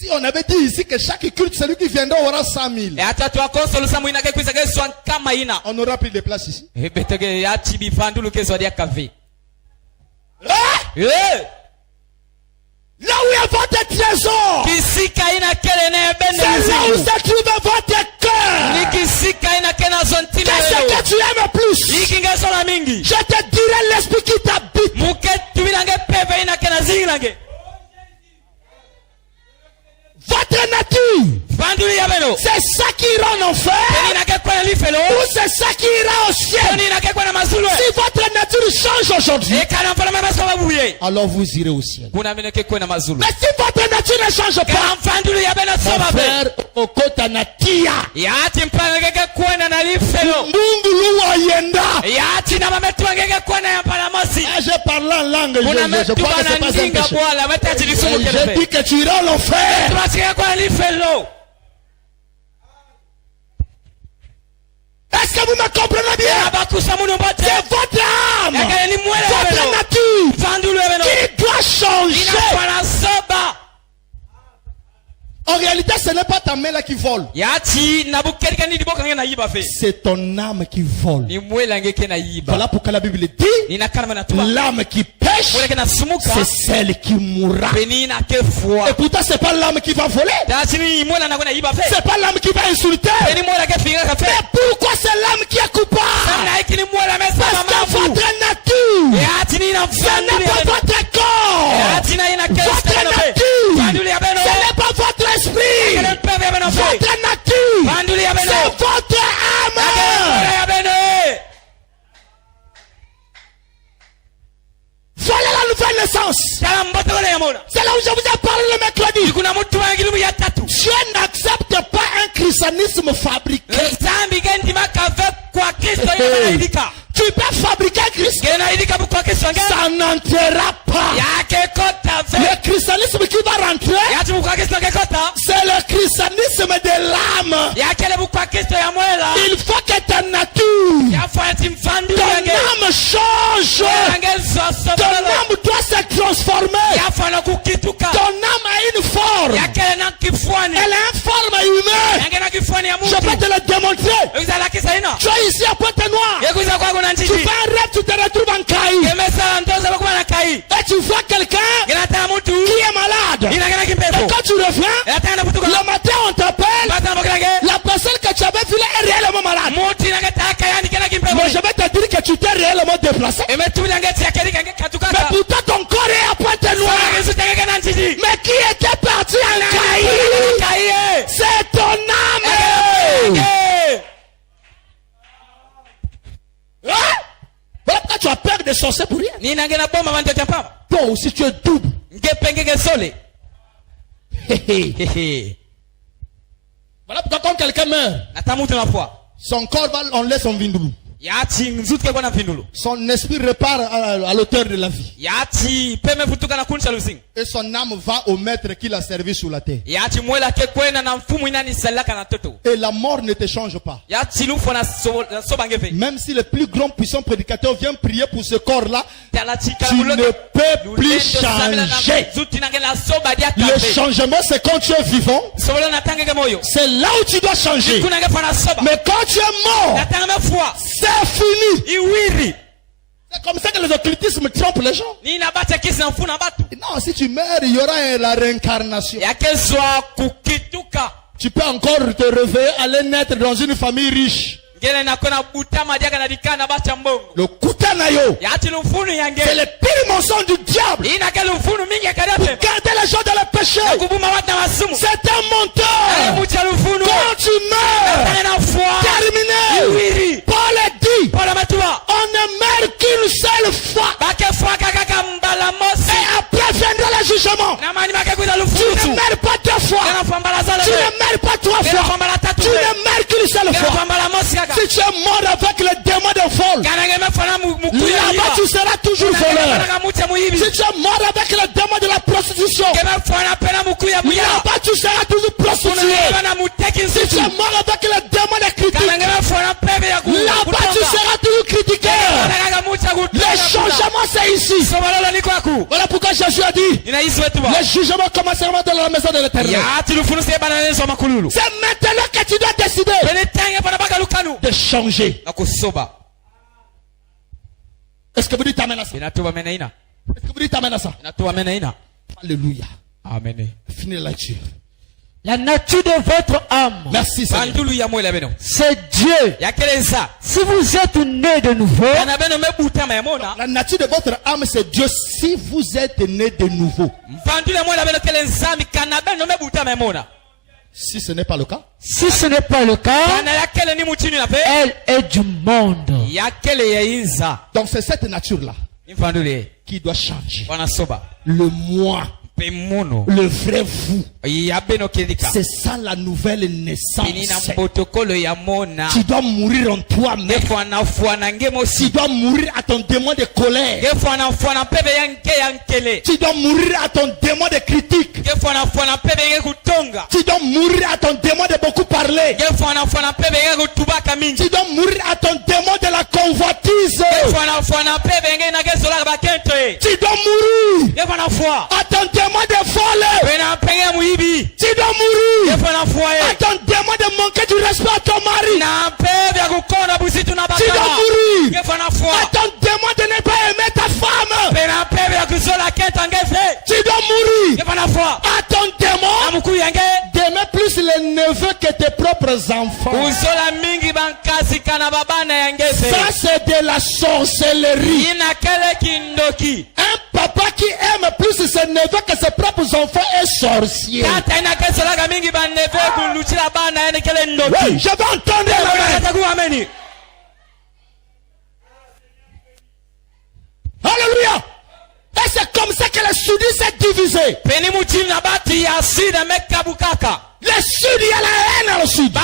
Si on avait dit ici que chaque culte, celui qui viendra aura 100 000. On n'aura plus de place ici. Là où est votre trésor, c'est là où se trouve votre cœur. Qu'est-ce que tu aimes plus? Je te dirai l'esprit qui t'habite. Votre nature, c'est ça qui ira en enfer ou c'est ça qui ira au ciel. Si votre nature change aujourd'hui, alors vous irez au ciel. Mais si votre nature ne change pas, mon frère, okota natia Mungu luwa yenda. Je parle en langue, je crois que c'est pas un péché. Je dis que tu iras en enfer. Est-ce que vous me comprenez bien? C'est votre âme, votre nature qui doit changer. En réalité, ce n'est pas ta main là qui vole. C'est ton âme qui vole. Voilà pourquoi la Bible dit, l'âme qui pêche, c'est celle qui mourra. Et pourtant, c'est pas l'âme qui va voler. C'est pas l'âme qui va insulter. Mais pourquoi c'est l'âme qui est coupable? Parce que votre nature, ce n'est pas votre corps. Votre nature, ce n'est pas votre esprit. Votre nature, c'est votre âme. Voilà la nouvelle naissance. C'est là où je vous ai parlé le mercredi. Dieu n'accepte pas un christianisme fabriqué. Tu peux fabriquer un Christ, ça n'entrera pas. Le christianisme qui va rentrer, c'est le christianisme de l'âme. Il faut que ta nature, ton âme change. Ton âme doit se transformer. Ton âme a une forme. Elle a une forme humaine. Je peux te le démontrer. Tu es ici à Pointe-Noire. Tu fais un rêve, tu te retrouves en Caï. Et tu vois quelqu'un qui est malade. Et quand tu reviens, le matin on t'appelle. La personne que tu avais vue est réellement malade. Mais je vais te dire que tu t'es réellement déplacé. Mais pourtant ton corps est à Pointe-Noire. Mais qui était parti en Caï? C'est ton âme. Voilà pourquoi tu as peur de sorciers pour rien. Toi aussi tu es double. Voilà pourquoi quand quelqu'un meurt, son corps va, on laisse son vindulu. Son esprit repart à l'auteur de la vie. Et son âme va au maître qui l'a servi sur la terre. Et la mort ne te change pas. Même si le plus grand puissant prédicateur vient prier pour ce corps-là, tu ne peux plus changer. Le changement, c'est quand tu es vivant. C'est là où tu dois changer. Mais quand tu es mort, c'est fini. C'est comme ça que les occultismes trompent les gens. Non, si tu meurs, il y aura la réincarnation. Tu peux encore te réveiller, aller naître dans une famille riche. Le Kutanayo, c'est le pire mensonge du diable pour garder les gens dans le péché. C'est un menteur. Quand tu meurs, terminé. Paul a dit, on ne meurt qu'une seule fois. Et après viendra le jugement. Tu ne meurs pas deux fois. Tu ne meurs pas trois fois. Tu ne meurs qu'une seule fois. Si tu es mort avec le démon de vol, là-bas tu seras toujours voleur. Si tu es mort avec le démon de la prostitution, là-bas tu seras toujours prostitué. Si tu es mort avec le démon de critique, là-bas tu seras toujours critiqueur. Le changement c'est ici. Voilà pourquoi Jésus a dit, le jugement commencera dans la maison de l'Éternel. C'est maintenant que tu dois décider de changer. Est-ce que vous dites amen à ça? Est-ce que vous dites amen à ça? Alléluia. Amen. Finis la lecture. La nature de votre âme, merci Seigneur, c'est Dieu. Si vous êtes né de nouveau, la nature de votre âme c'est Dieu si vous êtes né de nouveau. Si ce n'est pas le cas, elle est du monde. Donc c'est cette nature-là qui doit changer. Le moi, le vrai vous, c'est ça la nouvelle naissance. Tu dois mourir en toi-même. Tu dois mourir à ton démon de colère. Tu dois mourir à ton démon de critique. Tu dois mourir à ton démon de beaucoup parler. Tu dois mourir à ton démon de la convoitise. Tu dois mourir à ton démon de voler. Tu dois mourir à ton démon de manquer du respect à ton mari. Tu dois mourir à ton démon de ne pas aimer ta femme. Tu dois mourir à ton démon d'aimer plus les neveux que tes propres enfants. Ça c'est de la sorcellerie. Un papa qui aime plus ses neveux que ses propres enfants est sorcier. Oui, je vais entendre l'amen. Alléluia. Et c'est comme ça que le Sudi s'est divisé. Le Sud, il y a la haine dans le Sud.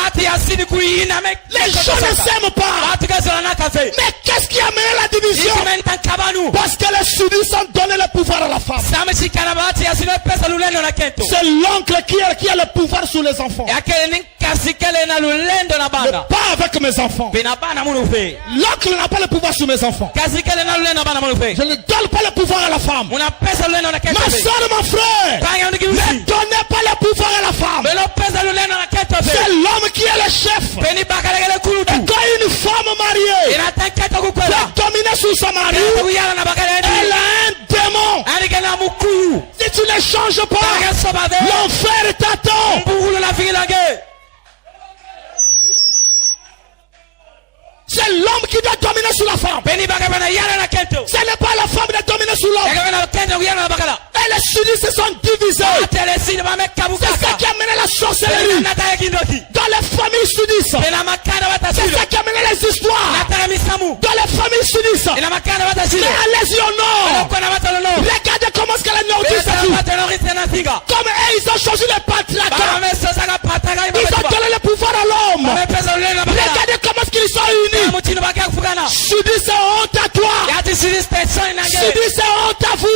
Les gens ne s'aiment pas. Mais qu'est-ce qui a mené la division? Parce que les Sudistes ont donné le pouvoir à la femme. C'est l'oncle qui a le pouvoir sur les enfants. Mais pas avec mes enfants. L'oncle n'a pas le pouvoir sur mes enfants. Je ne donne pas le pouvoir à la femme. Ma soeur, mon frère, ne donnez pas le pouvoir à la femme. C'est l'homme qui est le chef. Et quand une femme mariée doit dominer sur son mari, elle a un démon. Si tu ne changes pas, l'enfer t'attend. C'est l'homme qui doit dominer sur la femme. Ce n'est pas la femme qui doit dominer sur l'homme. Et les sudistes se sont divisés. C'est ça qui a mené la sorcellerie dans les familles sudistes. C'est ça qui a mené les histoires dans les familles sudistes. Mais allez-y au nord. Regardez comment est-ce que la nourriture s'est. Comme ils ont choisi les patriarcats, ils ont donné le pouvoir à l'homme. Regardez comment est-ce qu'ils sont unis. Sudi, c'est honte à toi. Sudi, c'est honte à vous.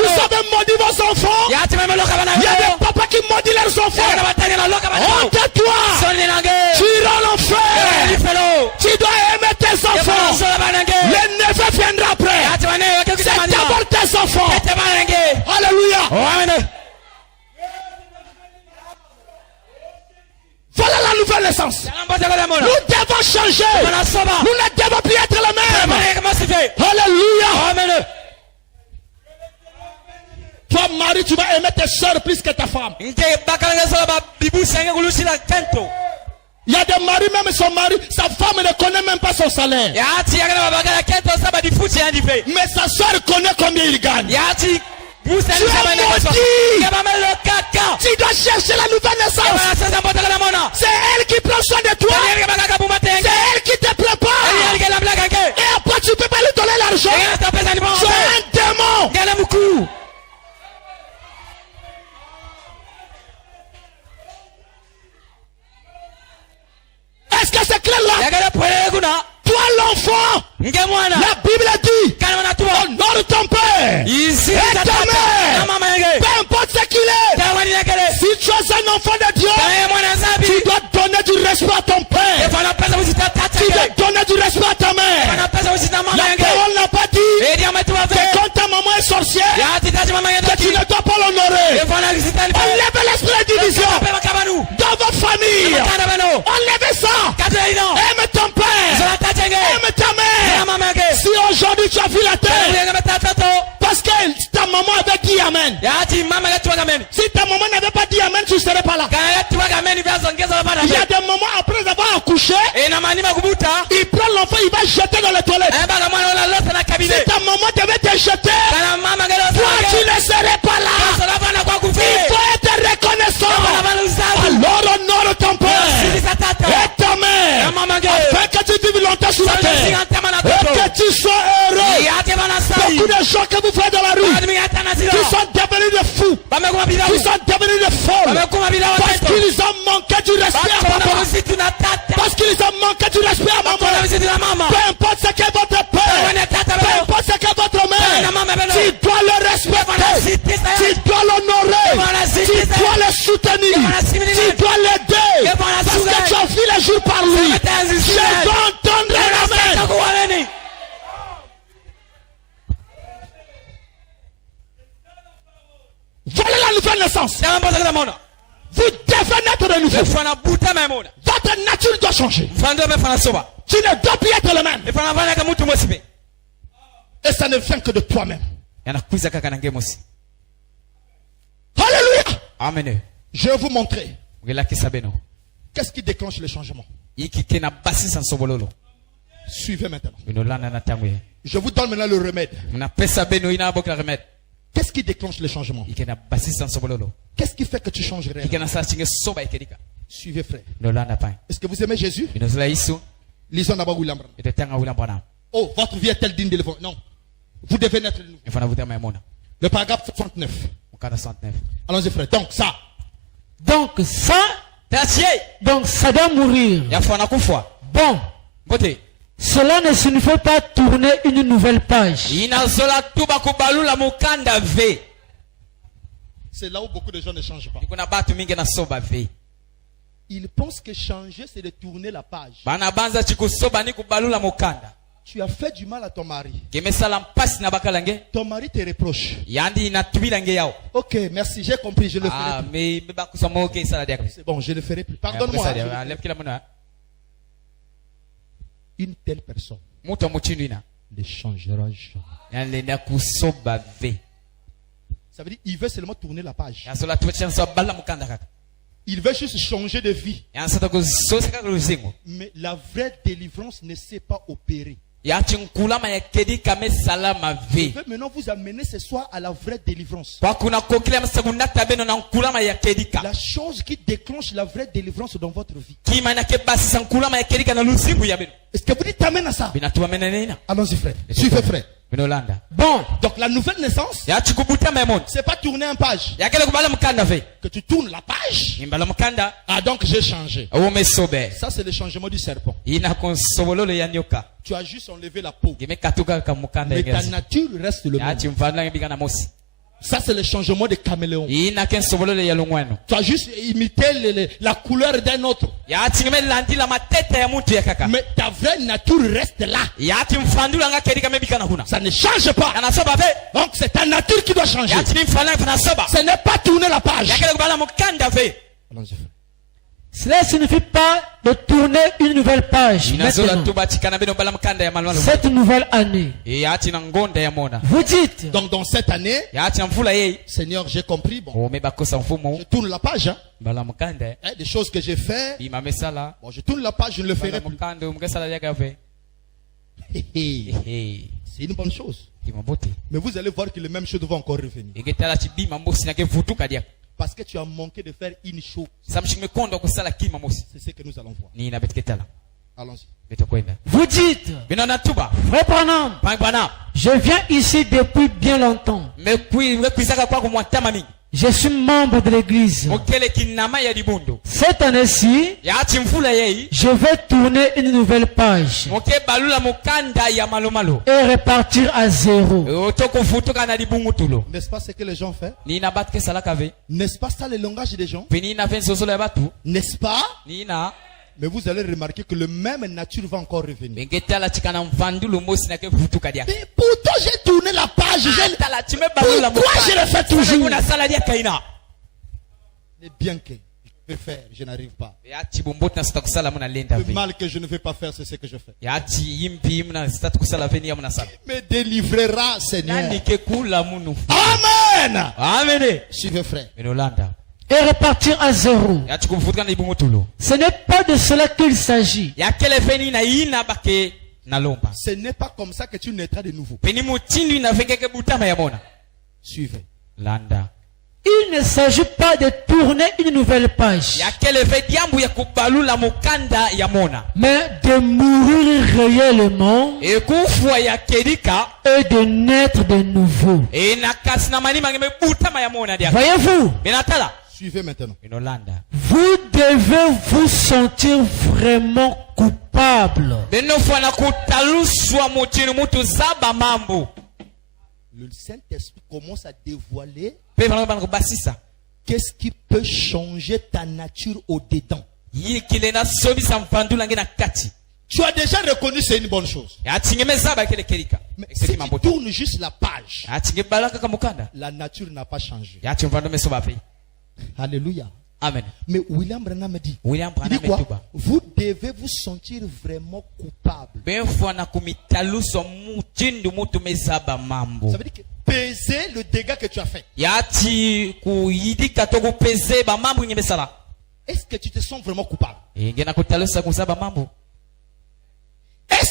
Vous avez maudit vos enfants. Il y a des papas qui maudissent leurs enfants. Honte à toi. Tu iras en enfer. Tu dois aimer tes enfants. Le neveu viendra après. C'est d'abord tes enfants. Alléluia. Voilà la nouvelle naissance. Nous devons changer. Nous ne devons plus être les mêmes. Alléluia. Toi, Marie, tu vas aimer tes soeur plus que ta femme. Il y a des maris, même son mari, sa femme ne connaît même pas son salaire. Mais sa soeur connaît combien il gagne. Tu es maudit. Tu dois chercher la nouvelle naissance. C'est elle qui prend soin de toi. C'est elle qui te prépare. Et après tu ne peux pas lui donner l'argent. Tu es un démon. Est-ce que c'est clair là? Toi l'enfant, la Bible dit, honore ton père et ta mère, peu importe ce qu'il est. Si tu es un enfant de Dieu, tu dois donner du respect à ton père. Tu dois donner du respect à ta mère. La parole n'a pas dit que quand ta maman est sorcière, que tu ne dois pas l'honorer. Enlevez l'esprit de division dans votre famille. Enlevez ça. Aime ton père. Aime ta mère. Si aujourd'hui tu as vu la terre, parce que ta maman avait dit amen. Si ta maman n'avait pas dit amen, tu ne serais pas là. Il y a des moments après avoir accouché, il prend l'enfant, il va jeter dans les toilettes. Si ta maman devait te jeter, toi tu ne serais pas là. Il faut être reconnaissant. Alors honore ton père et ta mère, afin que tu vives longtemps sur la terre et que tu sois heureux. Beaucoup de gens que vous faites dans la rue, qui sont devenus de fous, qui sont devenus de folles, parce qu'ils ont manqué du respect à papa, parce qu'ils ont manqué du respect à maman. Peu importe ce qu'est votre père, peu importe ce qu'est votre mère, tu dois le respecter, tu dois l'honorer, tu dois le soutenir, tu dois l'aider, parce que tu as vu les jours par lui. Je dois entendre un amen. Voilà la nouvelle naissance. Vous devez naître de nouveau. Votre nature doit changer. Tu ne dois plus être le même. Et ça ne vient que de toi-même. Alléluia. Amen. Je vais vous montrer. Qu'est-ce qui déclenche le changement? Suivez maintenant. Je vous donne maintenant le remède. Qu'est-ce qui déclenche le changement? Qu'est-ce qui fait que tu changerais? Suivez frère. Est-ce que vous aimez Jésus? Lisons d'abord William Branham. Oh, votre vie est-elle digne de l'évangile? Non. Vous devez naître de nouveau. Le paragraphe 69. Allons-y frère. Donc ça doit mourir. Bon. Cela ne signifie pas tourner une nouvelle page. C'est là où beaucoup de gens ne changent pas. Ils pensent que changer, c'est de tourner la page. Tu as fait du mal à ton mari. Ton mari te reproche. Ok, merci, j'ai compris, je le ferai plus. C'est bon, je le ferai plus. Pardonne-moi. Une telle personne ne changera jamais. Ça veut dire qu'il veut seulement tourner la page. Il veut juste changer de vie. Mais la vraie délivrance ne s'est pas opérée. Je veux maintenant vous amener ce soir à la vraie délivrance. La chose qui déclenche la vraie délivrance dans votre vie. Est-ce que vous dites amen à ça? Allons-y frère. Suivez frère. Bon, donc la nouvelle naissance, c'est pas tourner une page. Que tu tournes la page. Ah donc j'ai changé. Ça c'est le changement du serpent. Tu as juste enlevé la peau. Mais ta nature reste le même. Ça c'est le changement de caméléon. Tu as juste imité la couleur d'un autre. Mais ta vraie nature reste là. Ça ne change pas. Donc c'est ta nature qui doit changer. Ce n'est pas tourner la page. Cela ne signifie pas de tourner une nouvelle page maintenant. Cette nouvelle année. Vous dites. Donc dans cette année, Seigneur, j'ai compris. Bon, je tourne la page. Hein. Des choses que j'ai fait. Bon, je tourne la page, je ne le ferai plus. C'est une bonne chose. Mais vous allez voir que les mêmes choses vont encore revenir. Parce que tu as manqué de faire une chose. C'est ce que nous allons voir. Allons-y. Vous dites, Frère Branham, je viens ici depuis bien longtemps. Je suis membre de l'église. Cette année-ci, je vais tourner une nouvelle page et repartir à zéro. N'est-ce pas ce que les gens font? N'est-ce pas ça le langage des gens? N'est-ce pas? Mais vous allez remarquer que le même nature va encore revenir. Mais pourtant j'ai tourné la page. Pourquoi je le fais toujours? Mais bien que je peux faire, je n'arrive pas. Le mal que je ne vais pas faire, c'est ce que je fais. Il me délivrera, Seigneur. Amen. Amen. Suivez, frère. Et repartir à zéro. Ce n'est pas de cela qu'il s'agit. Ce n'est pas comme ça que tu naîtras de nouveau. Suivez. Il ne s'agit pas de tourner une nouvelle page, mais de mourir réellement et de naître de nouveau. Voyez-vous? Suivez maintenant. Vous devez vous sentir vraiment coupable. Le Saint-Esprit commence à dévoiler qu'est-ce qui peut changer ta nature au-dedans. Tu as déjà reconnu c'est une bonne chose. Mais si tu tournes juste la page, la nature n'a pas changé. Alléluia. Amen. Mais William Branham dit, il dit quoi? Vous devez vous sentir vraiment coupable. Ça veut dire que peser le dégât que tu as fait. Est-ce que tu te sens vraiment coupable? Est-ce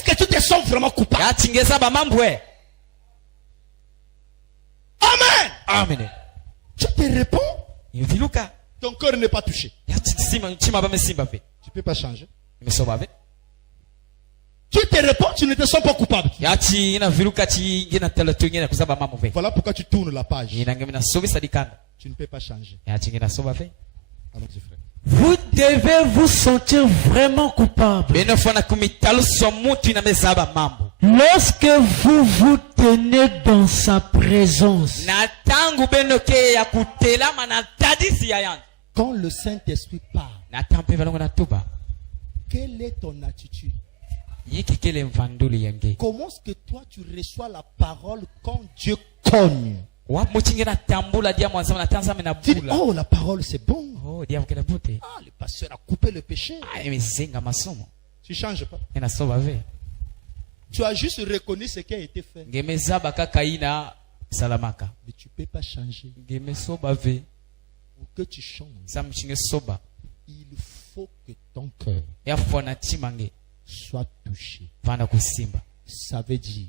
que tu te sens vraiment coupable? Amen. Amen. Tu te réponds? Ton cœur n'est pas touché. Tu ne peux pas changer. Tu te réponds, tu ne te sens pas coupable. Voilà pourquoi tu tournes la page. Tu ne peux pas changer. Allons-y, frère. Vous devez vous sentir vraiment coupable lorsque vous vous tenez dans sa présence. Quand le Saint-Esprit parle, quelle est ton attitude? Comment est-ce que toi tu reçois la parole quand Dieu cogne? Tu dis, oh, la parole c'est bon. Ah, le pasteur a coupé le péché. Tu ne changes pas. Tu as juste reconnu ce qui a été fait. Mais tu ne peux pas changer. Pour que tu changes, il faut que ton cœur soit touché. Ça veut dire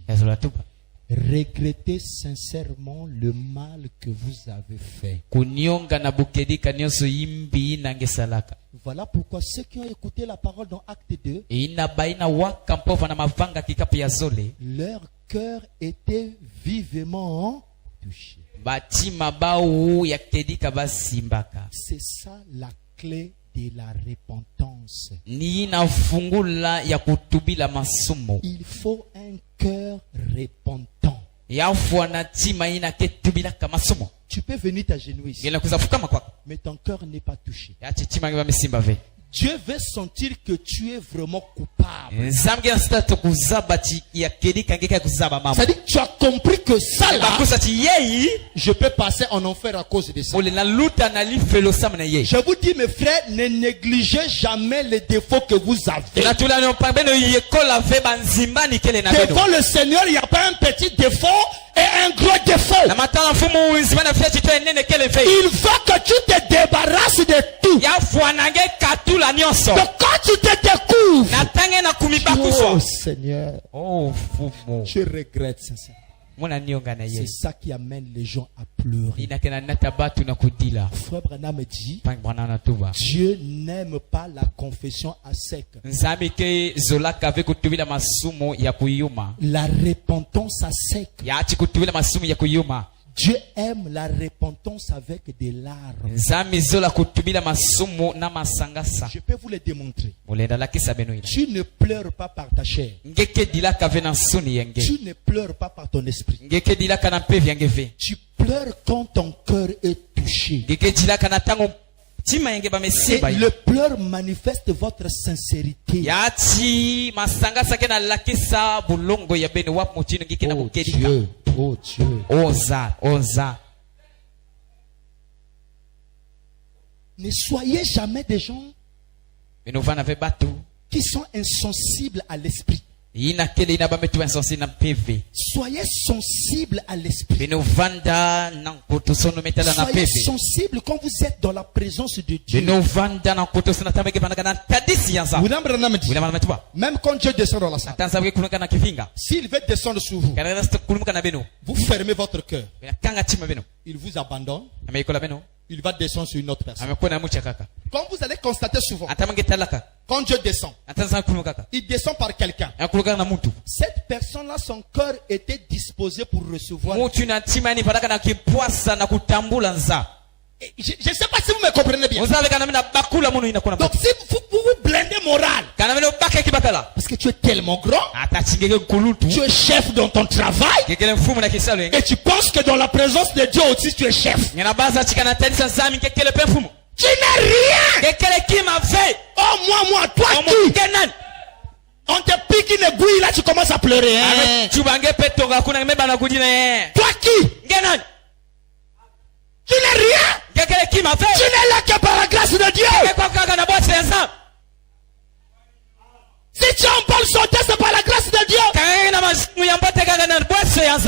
regrettez sincèrement le mal que vous avez fait. Voilà pourquoi ceux qui ont écouté la parole dans Acte 2, leur cœur était vivement touché. C'est ça la clé de la repentance. Il faut un cœur repentant. Tu peux venir t'agenouiller ici, mais ton cœur n'est pas touché. Dieu veut sentir que tu es vraiment coupable. C'est-à-dire que tu as compris que ça là, je peux passer en enfer à cause de ça. Je vous dis mes frères, ne négligez jamais les défauts que vous avez. Devant le Seigneur, il n'y a pas un petit défaut et un gros défaut. Il faut que tu te débarrasses de tout. Donc quand tu te découvres, oh Seigneur, je regrette sincèrement. C'est ça qui amène les gens à pleurer. Frère Branham me dit, Dieu n'aime pas la confession à sec. La repentance à sec. Dieu aime la repentance avec des larmes. Je peux vous le démontrer. Tu ne pleures pas par ta chair. Tu ne pleures pas par ton esprit. Tu pleures quand ton cœur est touché. Et le pleur manifeste votre sincérité. Oh Dieu, oh Dieu. Ne soyez jamais des gens qui sont insensibles à l'esprit. Soyez sensibles à l'esprit. Soyez sensibles quand vous êtes dans la présence de Dieu. Même quand Dieu descend dans la salle, s'il veut descendre sur vous, vous fermez votre cœur. Il vous abandonne. Il va descendre sur une autre personne. Quand vous allez constater souvent, quand Dieu descend, il descend par quelqu'un. Cette personne-là, son cœur était disposé pour recevoir. Je ne sais pas si vous me comprenez bien. Donc si vous blindez moral, parce que tu es tellement grand, tu es chef dans ton travail, et tu penses que dans la présence de Dieu aussi tu es chef. Tu n'es rien. Oh moi, toi qui? On te pique une aiguille, là tu commences à pleurer. Hein? Toi qui? Tu n'es rien. Tu n'es là que par la grâce de Dieu. Si tu en parles sauter, c'est par la grâce de Dieu.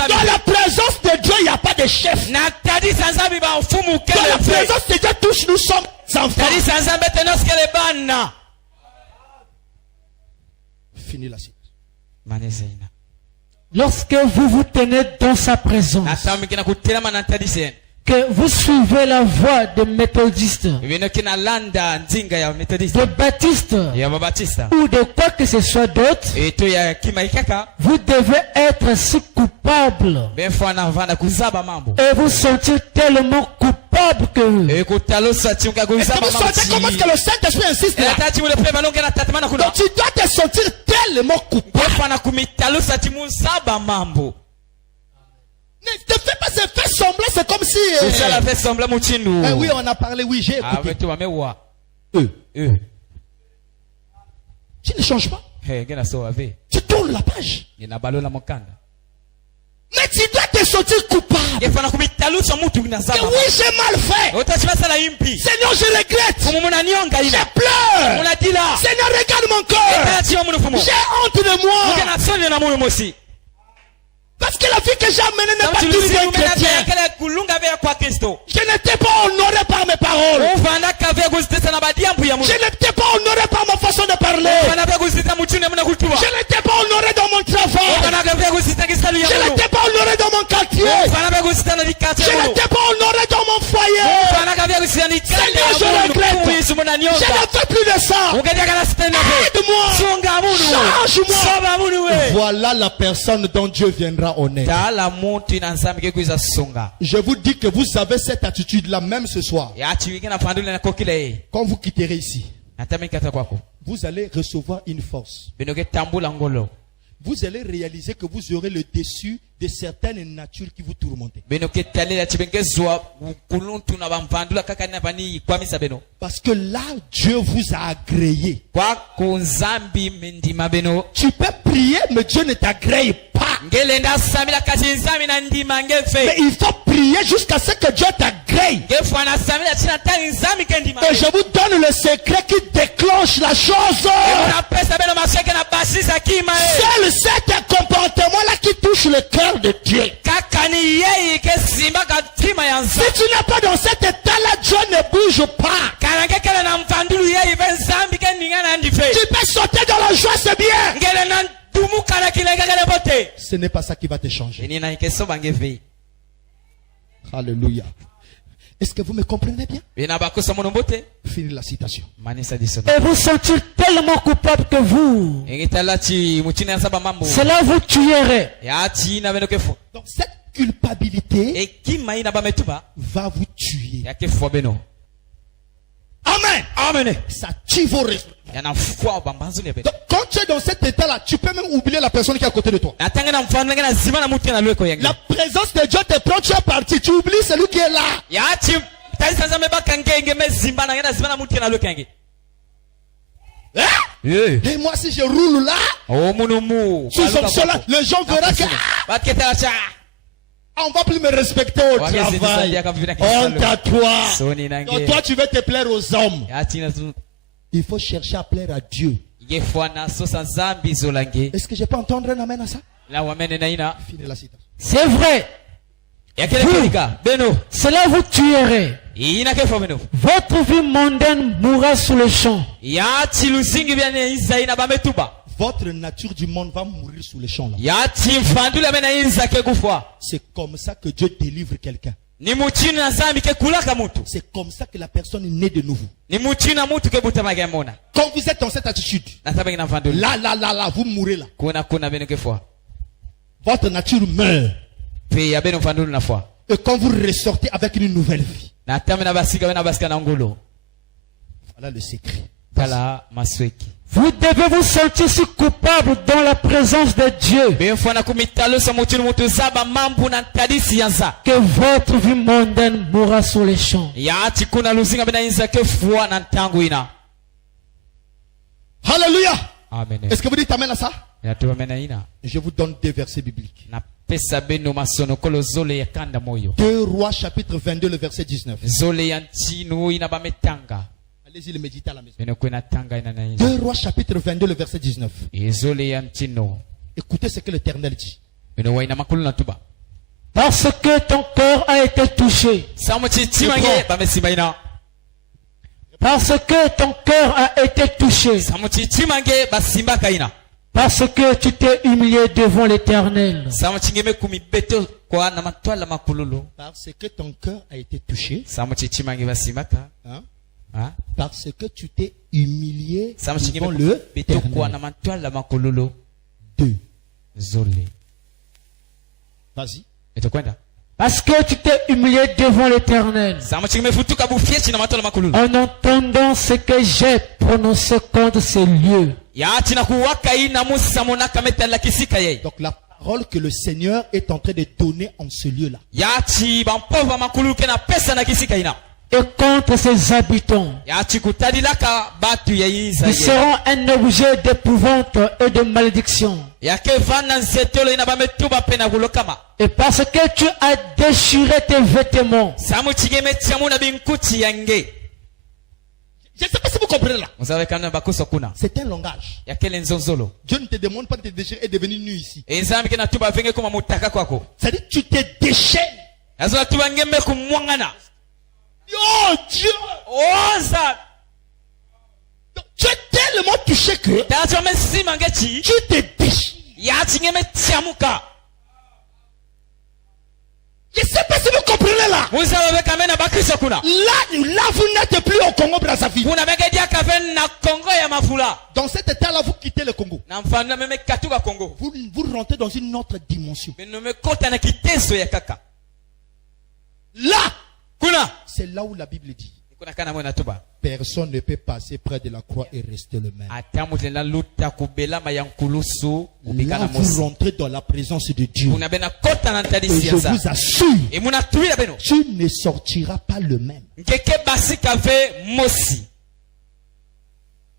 Dans la présence de Dieu, il n'y a pas de chef. Dans la présence de Dieu, tous nous sommes enfants. Fini la suite. Lorsque vous vous tenez dans sa présence, que vous suivez la voie des méthodistes, de baptistes, ou de quoi que ce soit d'autre, vous devez être si coupable et vous sentir tellement coupable que et vous sentez comment est-ce que le Saint-Esprit insiste là? Donc tu dois te sentir tellement coupable. Ne te fais pas se faire semblant, c'est comme si... oui, on a parlé, oui, j'ai écouté. Tu ne changes pas. Tu tournes la page. Mais tu dois te sentir coupable. Que oui, j'ai mal fait. Seigneur, je regrette. Je pleure. Seigneur, regarde mon cœur. J'ai honte de moi. Parce que la vie que j'ai amenée n'est pas toujours chrétienne. Je n'étais pas honoré par mes paroles. Je n'étais pas honoré par ma façon de parler. Je n'étais pas honoré dans mon travail. Je n'étais pas honoré dans mon quartier. Je n'étais pas honoré dans mon foyer. Seigneur, je regrette. Je ne fais plus de ça. Aide-moi. Change-moi. Voilà la personne dont Dieu viendra honnête. Je vous dis que vous avez cette attitude-là même ce soir. Quand vous quitterez ici, vous allez recevoir une force. Vous allez réaliser que vous aurez le dessus de certaines natures qui vous tourmentent. Parce que là, Dieu vous a agréé. Tu peux prier, mais Dieu ne t'agrée pas. Mais il faut prier jusqu'à ce que Dieu t'agrée. Et je vous donne le secret qui déclenche la chose. Seul cet comportement-là qui touche le cœur de Dieu. Si tu n'es pas dans cet état-là, Dieu ne bouge pas. Tu peux sauter dans la joie, c'est bien. Ce n'est pas ça qui va te changer. Alléluia. Est-ce que vous me comprenez bien? Finis la citation. Et vous sentir tellement coupable que vous, cela vous tuerait. Donc cette culpabilité va vous tuer. Amen. Amen. Ça tue vos résultats. Donc, quand tu es dans cet état-là, tu peux même oublier la personne qui est à côté de toi. La présence de Dieu te prend, tu es parti. Tu oublies celui qui est là. Hein? Et moi, si je roule là, les gens verront que on va plus me respecter au travail. Honte à toi. Donc, toi, tu veux te plaire aux hommes. Il faut chercher à plaire à Dieu. Est-ce que je peux entendre un amen à ça? Finis la citation. C'est vrai. Cela vous tuerait. Votre vie mondaine mourra sous le champ. Votre nature du monde va mourir sous les champs là. C'est comme ça que Dieu délivre quelqu'un. C'est comme ça que la personne est née de nouveau. Quand vous êtes dans cette attitude, là, vous mourrez là. Votre nature meurt. Et quand vous ressortez avec une nouvelle vie. Voilà le secret. Vous devez vous sentir si coupable dans la présence de Dieu que votre vie mondaine mourra sur les champs. Alléluia. Amen. Est-ce que vous dites amen à ça? Je vous donne deux versets bibliques. 2 Rois chapitre 22 le verset 19. Allez-y le méditer à la maison. 2 Rois chapitre 22 le verset 19. Écoutez ce que l'Éternel dit. Parce que ton cœur a été touché. Parce que ton cœur a été touché. Parce que tu t'es humilié devant l'Éternel. Parce que ton cœur a été touché. Hein? Parce que tu t'es humilié devant l'Éternel. 2. Vas-y. Parce que tu t'es humilié devant l'Éternel. En entendant ce que j'ai prononcé contre ces lieux. Donc la parole que le Seigneur est en train de donner en ce lieu-là. Et contre ses habitants. Ils seront un objet d'épouvante et de malédiction. Et parce que tu as déchiré tes vêtements. Je ne sais pas si vous comprenez là. C'est un langage. Dieu ne te demande pas de te déchirer et de venir nu ici. C'est-à-dire tu te déchires. Oh Dieu! Oh ça! Tu es tellement touché que tu te déchires. Je ne sais pas si vous comprenez là. Là, vous n'êtes plus au Congo Brazzaville. Dans cet état-là, vous quittez le Congo. Vous rentrez dans une autre dimension. Là, c'est là où la Bible dit Personne ne peut passer près de la croix et rester le même. Là, vous rentrez dans la présence de Dieu. Et je vous assure, tu ne sortiras pas le même.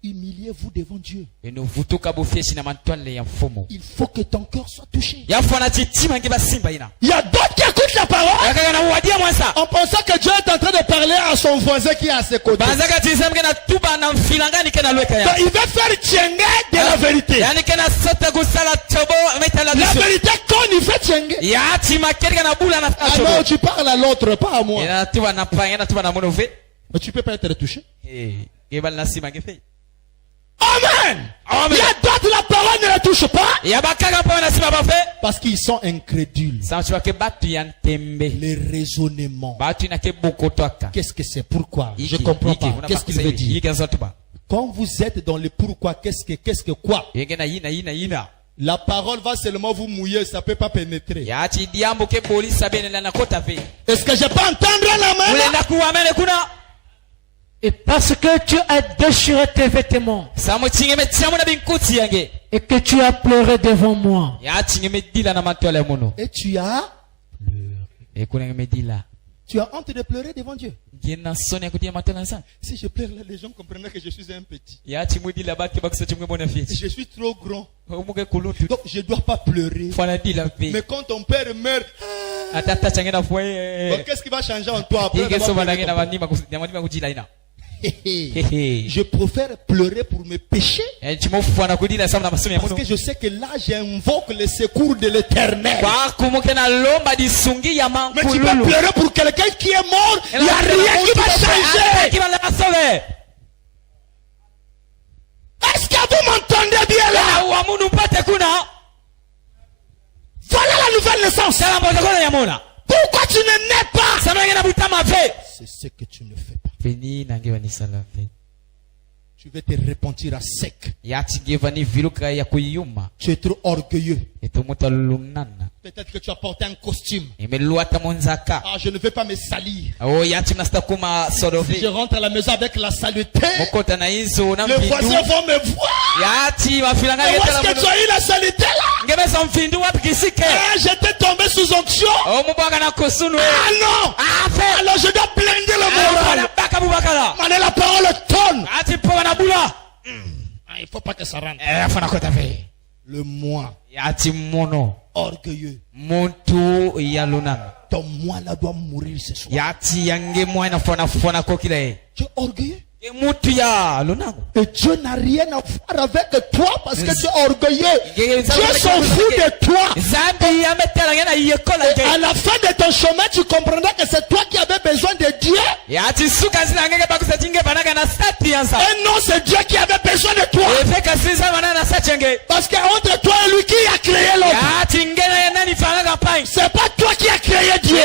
Humiliez-vous devant Dieu. Il faut que ton cœur soit touché. Il y a d'autres qui écoutent la parole en pensant que Dieu est en train de parler à son voisin qui est à ses côtés. Donc, il va faire tiengue de la vérité. La vérité, quand il fait tiengue. Ah non, tu parles à l'autre, pas à moi. Mais tu ne peux pas être touché. Amen. Il y a d'autres, la parole ne la touche pas. Parce qu'ils sont incrédules. Les raisonnements. Qu'est-ce que c'est? Pourquoi? Je ne comprends pas. Qu'est-ce qu'il veut dire? Quand vous êtes dans le pourquoi, qu'est-ce que quoi? La parole va seulement vous mouiller, ça ne peut pas pénétrer. Est-ce que je peux entendre la main? Et parce que tu as déchiré tes vêtements et que tu as pleuré devant moi. Et tu as honte de pleurer devant Dieu. Si je pleure là, les gens comprennent que je suis un petit. Je suis trop grand. Donc je ne dois pas pleurer. Mais quand ton père meurt, qu'est-ce qui va changer en toi après? Je préfère pleurer pour mes péchés. Parce que je sais que là j'invoque le secours de l'Éternel. Mais tu peux pleurer pour quelqu'un qui est mort. Il n'y a rien qui va changer. Est-ce que vous m'entendez bien là? Voilà la nouvelle naissance. Pourquoi tu ne nais pas? C'est ce que tu ne fais pas. Tu vas te repentir à sec. Tu es trop orgueilleux. Peut-être que tu as porté un costume. Ah, je ne veux pas me salir. Si je rentre à la maison avec la saleté, les voisins vont me voir. Mais où est-ce que tu as eu la saleté là? Ah, j'étais tombé sous onction. Ah non. Alors je dois blinder le moral. Mais la parole tonne. Il ne faut pas que ça rentre. Le moi orgueilleux. Ton moi là doit mourir ce soir. Tu es orgueilleux. Et Dieu n'a rien à voir avec toi parce que tu es orgueilleux. Dieu s'en fout de toi. Et à la fin de ton chemin, tu comprendras que c'est toi qui avais besoin de Dieu. Et non, c'est Dieu qui avait besoin de toi. Parce qu'entre toi et lui, qui a créé l'homme? C'est pas toi qui as créé Dieu.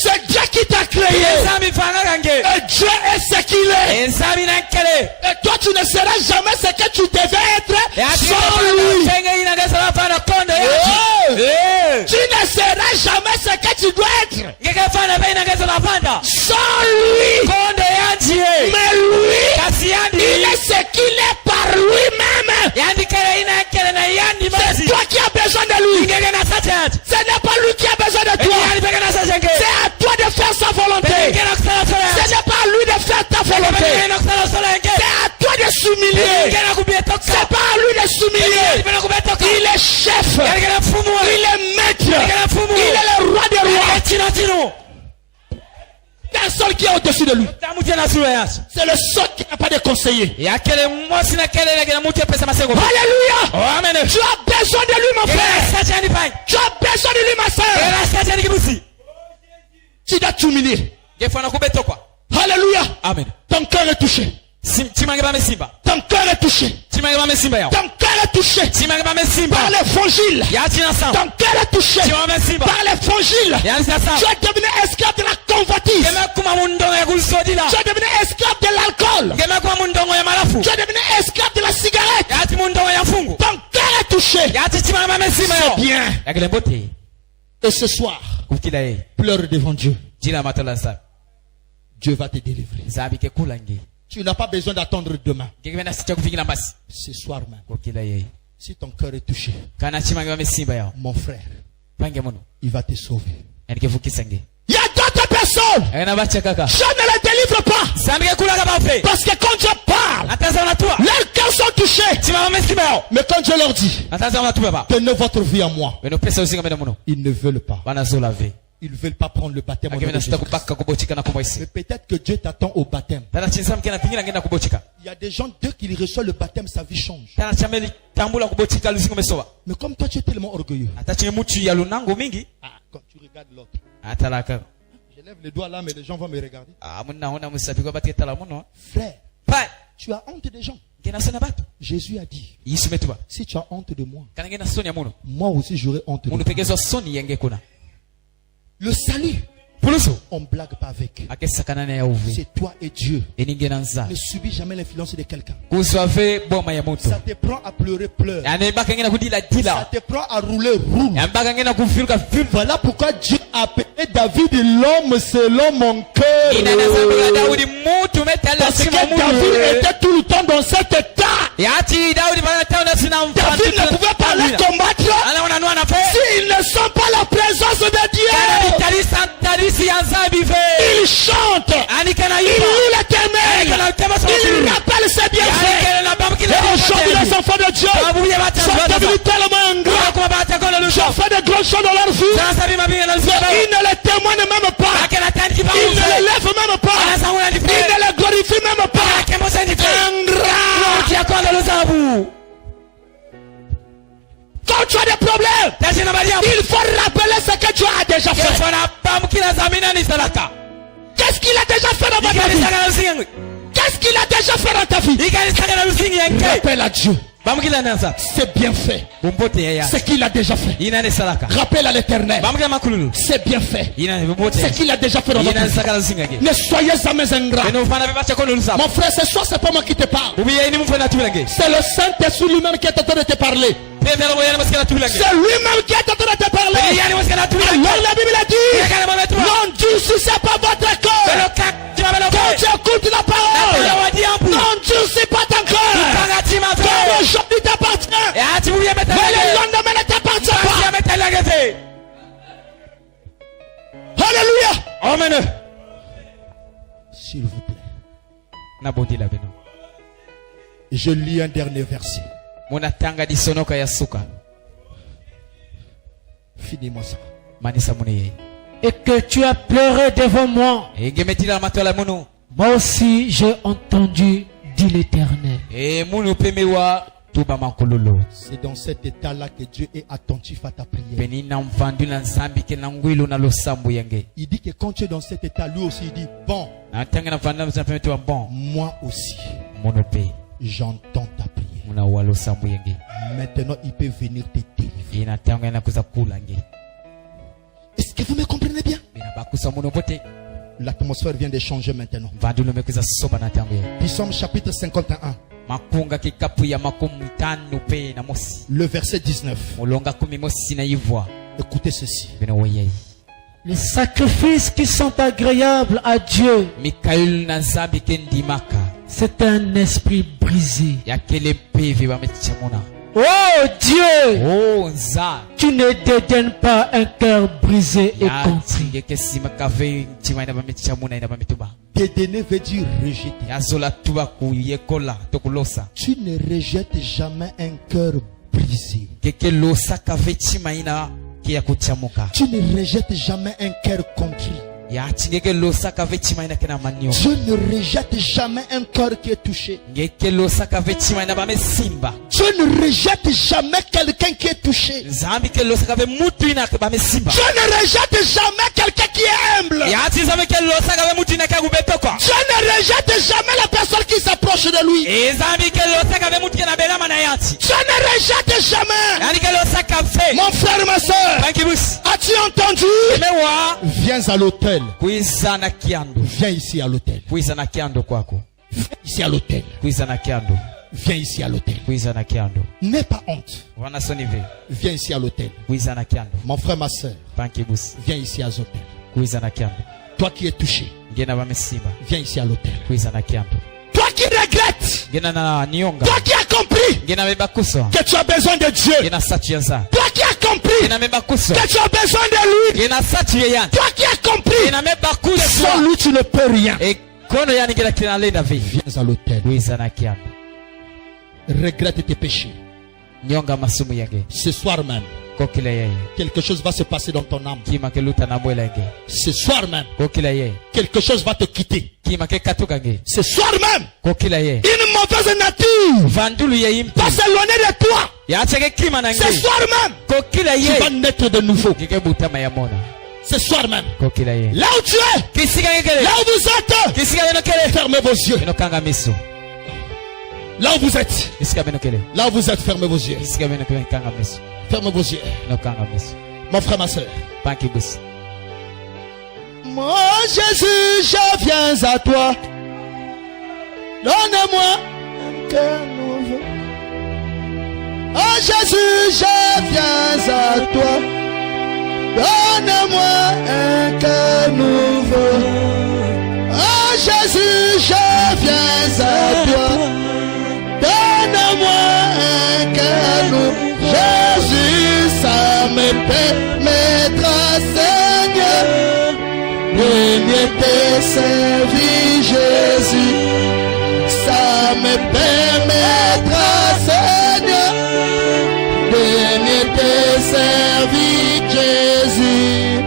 C'est Dieu qui t'a créé. Et Dieu est ce qu'il est. Et toi, tu ne seras jamais ce que tu devais être sans lui. Tu ne seras jamais ce que tu dois être sans lui. Mais lui, il est ce qu'il est par lui-même. C'est toi qui as besoin de lui. Ce n'est pas lui qui a besoin de toi. C'est à toi de faire sa volonté. Ce n'est pas à lui de faire ta volonté. C'est à toi de s'humilier. C'est pas à lui de s'humilier. Il est chef. Il est maître. Il est le roi des rois. Un seul qui est au-dessus de lui. C'est le seul qui n'a pas de conseiller. Alléluia. Tu as besoin de lui, mon frère. Tu as besoin de lui, ma soeur. Tu dois t'humilier. Alléluia. Amen. Ton cœur est touché. Ton cœur est touché. Ton cœur est touché par l'évangile. Ton cœur est touché par l'évangile. Tu es devenu esclave de la convoitise. Tu es devenu esclave de l'alcool. Tu es devenu esclave de la cigarette. Ton cœur est touché. C'est bien. Et ce soir, pleure devant Dieu. Dieu va te délivrer. Tu n'as pas besoin d'attendre demain. Ce soir même. Si ton cœur est touché, mon frère, il va te sauver. Il y a d'autres personnes. Je ne les délivre pas. Parce que quand Dieu parle, leurs cœurs sont touchés. Mais quand Dieu leur dit, tenez votre vie à moi, ils ne veulent pas. Ils ne veulent pas prendre le baptême. Mais peut-être que Dieu t'attend au baptême. Il y a des gens, dès qu'ils reçoivent le baptême, sa vie change. Mais comme toi, tu es tellement orgueilleux. Quand tu regardes l'autre. Je lève les doigts là, mais les gens vont me regarder. Frère, tu as honte des gens. Jésus a dit, si tu as honte de moi, moi aussi j'aurai honte de toi. Le salut, on ne blague pas avec. C'est toi et Dieu. Ne subis jamais l'influence de quelqu'un. Ça te prend à pleurer, pleure. Ça te prend à rouler, roule. Voilà pourquoi Dieu a appelé David l'homme selon mon cœur. Parce que David était tout le temps dans cet état. David ne pouvait pas les combattre s'ils ne sont pas la présence de Dieu. Il chante, il loue l'Éternel, il rappelle ses bienfaits. Et aujourd'hui les enfants de Dieu sont devenus tellement ingrats, ils ont fait de grandes choses dans leur vie, ils ne les témoignent même pas, ils ne les lèvent même pas, ils ne les glorifient même pas. Ingrats. Quand tu as des problèmes, il faut rappeler ce que Dieu a déjà fait. Qu'est-ce qu'il a déjà fait dans votre vie? Qu'est-ce qu'il a déjà fait dans ta vie? Rappelle à Dieu. C'est bien fait. Ce qu'il a déjà fait. Rappelle à l'Éternel. C'est bien fait. Ce qu'il a déjà fait dans notre vie. Ne soyez jamais ingrat. Mon frère, ce soir, c'est pas moi qui te parle. C'est le Saint-Esprit lui-même qui est en train de te parler. C'est lui-même qui est en train de te parler. Alors la Bible a dit, n'endurcissez pas votre cœur. Quand tu écoutes la parole, n'endurcissez pas ton cœur. Quand aujourd'hui t'appartient, mais le lendemain ne t'appartient pas. Alléluia. Amen. S'il vous plaît. Je lis un dernier verset. Finis-moi ça. Et que tu as pleuré devant moi. Moi aussi j'ai entendu, dit l'Éternel. C'est dans cet état-là que Dieu est attentif à ta prière. Il dit que quand tu es dans cet état, lui aussi il dit, bon, moi aussi, j'entends ta prière. Maintenant, il peut venir te délivrer. Est-ce que vous me comprenez bien? L'atmosphère vient de changer maintenant. Psaume chapitre 51. Le verset 19. Écoutez ceci. Les sacrifices qui sont agréables à Dieu, c'est un esprit brisé. Oh Dieu, tu ne dédaignes pas un cœur brisé et contrit. Dédaigner veut dire rejeter. Tu ne rejettes jamais un cœur brisé. Tu ne rejettes jamais un cœur contrit. Dieu ne rejette jamais un cœur qui est touché. Dieu ne rejette jamais quelqu'un qui est touché. Dieu ne rejette jamais quelqu'un qui est humble. Dieu ne rejette jamais la personne qui s'approche de lui. Dieu ne rejette jamais. Mon frère, ma soeur, as-tu entendu? Viens à l'autel. Viens ici à l'hôtel. Viens ici à l'hôtel. Viens ici à l'hôtel. N'aie pas honte. Viens ici à l'hôtel. Mon frère, ma soeur, viens ici à l'hôtel. Toi qui es touché, viens ici à l'hôtel. Toi qui regrettes, toi qui as compris que tu as besoin de Dieu, toi qui as compris que tu as besoin de lui, toi qui as compris que sans lui tu ne peux rien, viens à l'hôtel. Regrette tes péchés. Ce soir même, quelque chose va se passer dans ton âme. Ce soir même, quelque chose va te quitter. Ce soir même, une mauvaise nature va s'éloigner de toi. Ce soir même, tu vas naître de nouveau. Ce soir même, là où tu es, là où vous êtes, fermez vos yeux. Là où vous êtes, fermez vos yeux. Fermez vos yeux. Mon frère, ma soeur. Moi, Jésus, je viens à toi. Donne-moi un cœur nouveau. Oh Jésus, je viens à toi. Donne-moi un cœur nouveau. Oh Jésus, je viens à toi. Donne-moi un cœur nouveau. Jésus, ça me permettra, Seigneur, de mieux te servir, Jésus. Ça me permettra, Seigneur, de mieux te servir, Jésus.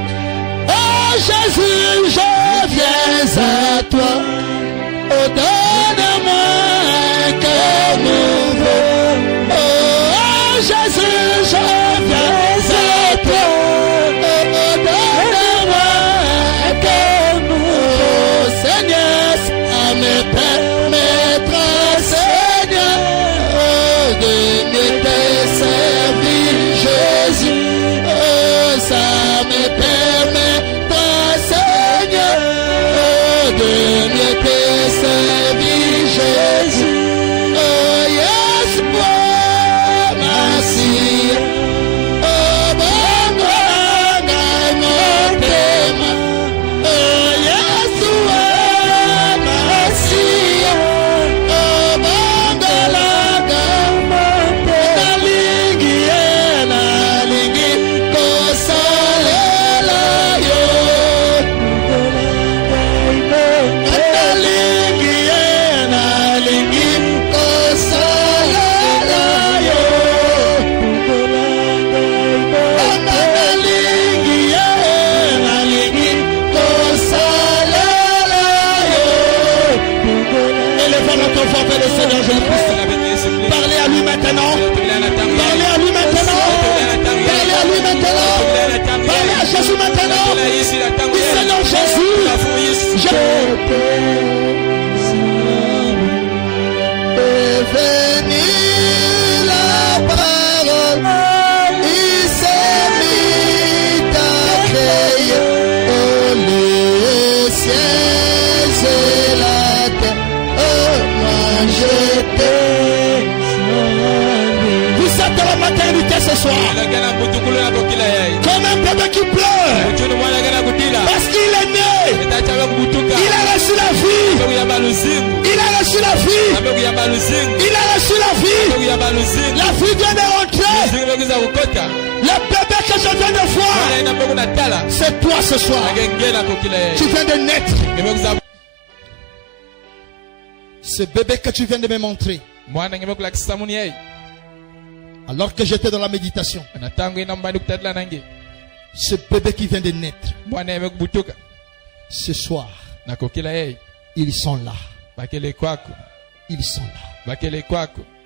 Oh Jésus, je viens à toi. Oh, donne-moi un cœur nouveau. Oh Jésus, je viens à toi. Oh, donne-moi un cœur nouveau. Oh Seigneur, ça me permettra, Seigneur, de mieux te servir, Jésus. Oh, ça me permettra, Seigneur, de mieux te servir, Jésus. Oh yes, moi, merci. Oh, bon, mon thème. Oh yes, moi, merci. Oh, bon, la lingi, kosalela yo. Élevons notre voix vers le Seigneur Jésus-Christ. Parlez à lui maintenant. Parlez à lui maintenant. Parlez à lui maintenant. Parlez à Jésus maintenant. Oui, Seigneur Jésus, je bénis la parole. Il s'est mis à créer les cieux et la terre. Oh, moi je t'aime. Vous êtes dans la maternité ce soir. Comme un bébé qui pleure. Parce qu'il est né. Il a reçu la vie. Il a reçu la vie. Il a reçu la vie. La vie vient de rentrer. Le bébé que je viens de voir, c'est toi ce soir. Tu viens de naître. Ce bébé que tu viens de me montrer, alors que j'étais dans la méditation, ce bébé qui vient de naître, ce soir, ils sont là. Ils sont là.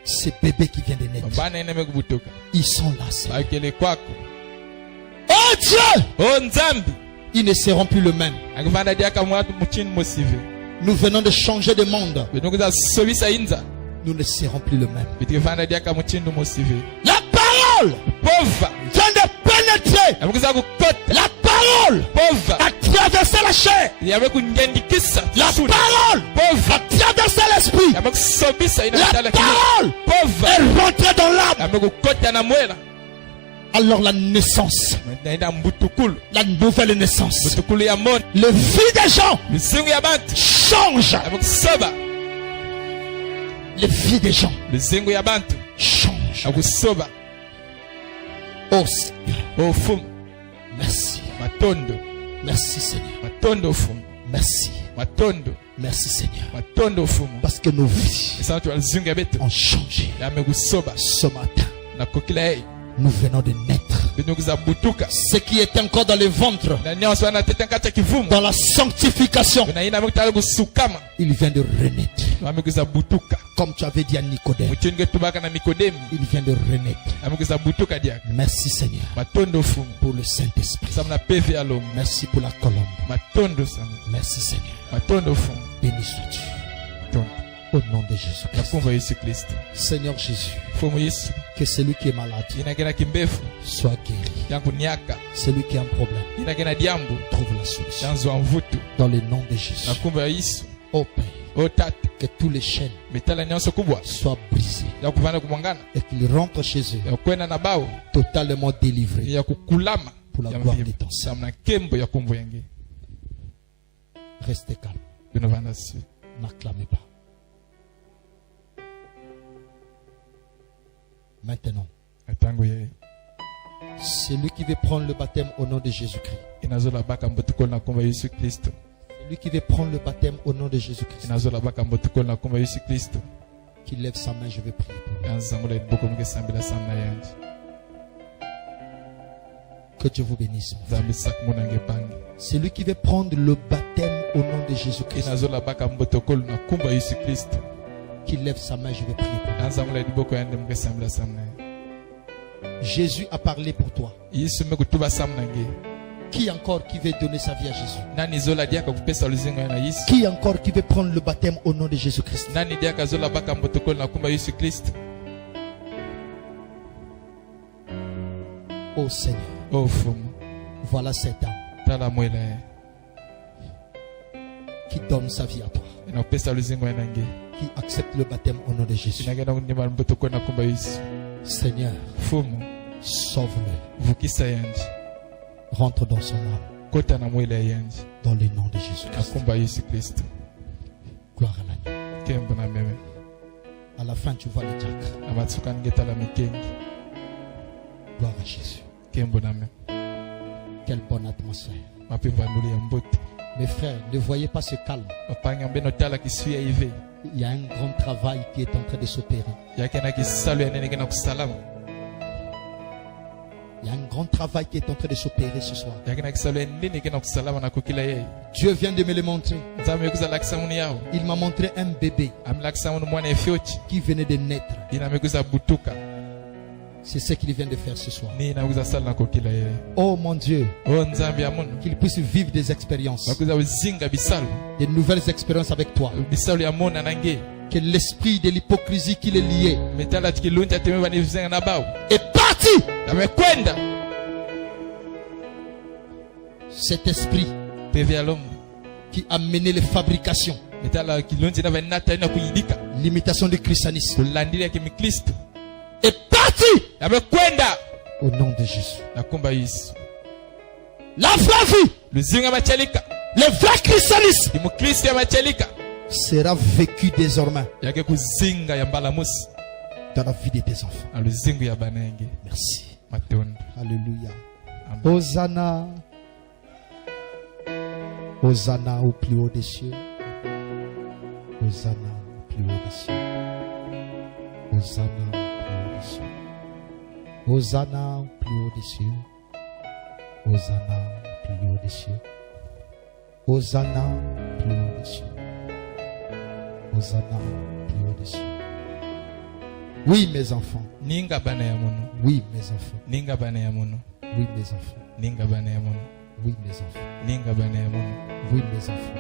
Ce bébé qui vient de naître, ils sont là. Oh Dieu! Ils ne seront plus le même. Nous venons de changer de monde. Nous ne serons plus le même. La parole vient de pénétrer. La parole a traversé la chair. La parole a traversé l'esprit. La parole est rentrée dans l'âme. Alors la naissance, la nouvelle naissance, le vie des gens change. Le vie des gens change. Oh Seigneur, merci. Merci Seigneur. Merci. Merci Seigneur. Parce que nos vies ont changé. Ce matin, nous venons de naître. Ce qui est encore dans le ventre, dans la sanctification, il vient de renaître. Comme tu avais dit à Nicodème, il vient de renaître. Merci Seigneur pour le Saint-Esprit. Merci pour la colombe. Merci Seigneur. Béni sois-tu. Au nom de Jésus-Christ. Seigneur Jésus, que celui qui est malade soit guéri. Celui qui a un problème trouve la solution. Dans le nom de Jésus. Ô Père, que tous les chaînes soient brisées et qu'ils rentrent chez eux totalement délivrés pour la gloire de ton Seigneur. Restez calme. N'acclamez pas. Maintenant, celui qui veut prendre le baptême au nom de Jésus-Christ, celui qui veut prendre le baptême au nom de Jésus-Christ, qui lève sa main, je vais prier pour lui. Que Dieu vous bénisse. Celui qui veut prendre le baptême au nom de Jésus-Christ, qui lève sa main, je vais prier pour lui. Jésus a parlé pour toi. Qui encore qui veut donner sa vie à Jésus? Qui encore qui veut prendre le baptême au nom de Jésus-Christ? Oh Seigneur, voilà cet homme qui donne sa vie à toi, qui accepte le baptême au nom de Jésus. Seigneur, sauve-le. Rentre dans son âme. Dans le nom de Jésus-Christ. Gloire à l'agneau. À la fin, tu vois le diacre. Gloire à Jésus. Quelle bonne atmosphère. Mes frères, ne voyez pas ce calme. Il y a un grand travail qui est en train de s'opérer. Il y a un grand travail qui est en train de s'opérer ce soir. Dieu vient de me le montrer. Il m'a montré un bébé qui venait de naître. C'est ce qu'il vient de faire ce soir. Oh mon Dieu, qu'il puisse vivre des expériences, des nouvelles expériences avec toi. Que l'esprit de l'hypocrisie qui les liait est parti. Cet esprit qui a mené les fabrications, l'imitation du christianisme, est parti au nom de Jésus. La vraie vie, le vrai christianisme sera vécu désormais dans la vie de tes enfants. Merci. Alléluia. Hosanna. Hosanna au plus haut des cieux. Hosanna au plus haut des cieux. Hosanna au plus haut des cieux. Hosanna au plus haut des cieux. Hosanna au plus haut des cieux. Hosanna au plus haut des cieux. Hosanna au plus haut des cieux. Oui, mes enfants. Oui, mes enfants. Oui, mes enfants. Oui, mes enfants. Oui, mes enfants. Oui, mes enfants.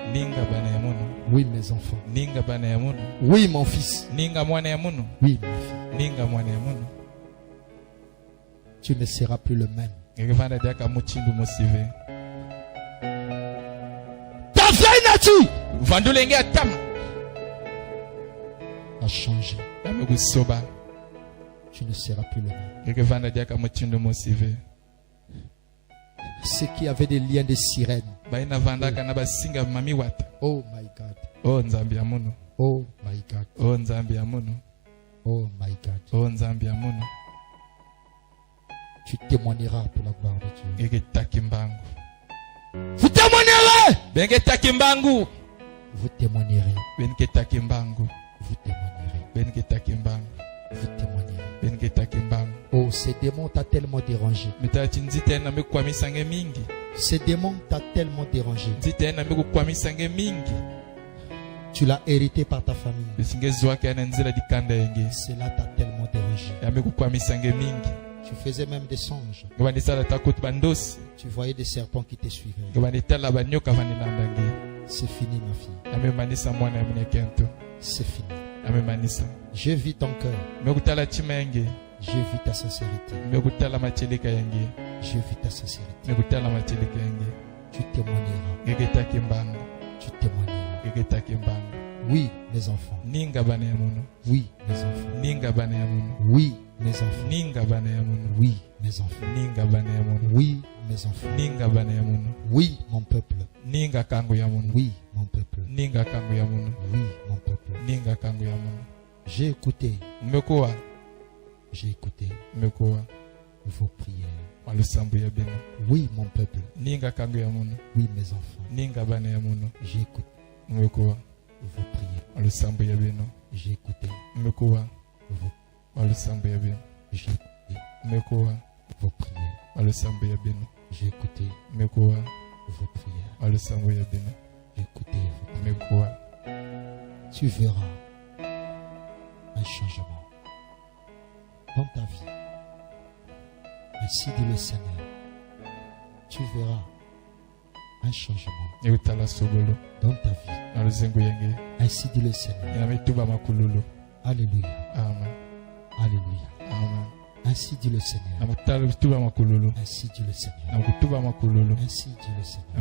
Oui, mes enfants. Oui, mon fils. Oui, ma fille. Tu ne seras plus le même. Ta vieille nature a changé. tu ne seras plus le même. Ceux qui avaient des liens de sirène. Oh my God. Oh Nzambi amuno. Oh my God. Oh Nzambi amuno. Oh my God. Oh Nzambi amuno. Tu témoigneras pour la gloire de Dieu. Vous témoignerez. Vous témoignerez. Vous témoignerez. Vous témoignerez. Oh, ces démons t'a tellement dérangé. Ces démons t'a tellement dérangé. Tu l'as hérité par ta famille. Cela t'a tellement dérangé. Tu faisais même des songes. Tu voyais des serpents qui te suivaient. C'est fini, ma fille. C'est fini. Je vis ton cœur. Je vis ta sincérité. Je vis ta sincérité. Tu témoigneras. Tu témoigneras. Oui, mes enfants. Oui, mes enfants. Oui, mes enfants. Oui, mes enfants. Oui, mes enfants. Oui, mes enfants. Oui, mon peuple. Oui, mon peuple. Oui, mon peuple. J'ai écouté. J'ai écouté vos prières. Oui, mon peuple. Oui, mes enfants. J'ai écouté vos prières. J'ai écouté vos prières. J'ai écouté vos prières. J'ai écouté vos prières. J'ai écouté vos prières. Tu verras un changement dans ta vie. Ainsi dit le Seigneur. Tu verras un changement dans ta vie. Ainsi dit le Seigneur. Alléluia. Amen. Alléluia. Amen. Ainsi dit le Seigneur. Ainsi dit le Seigneur. Ainsi dit le Seigneur.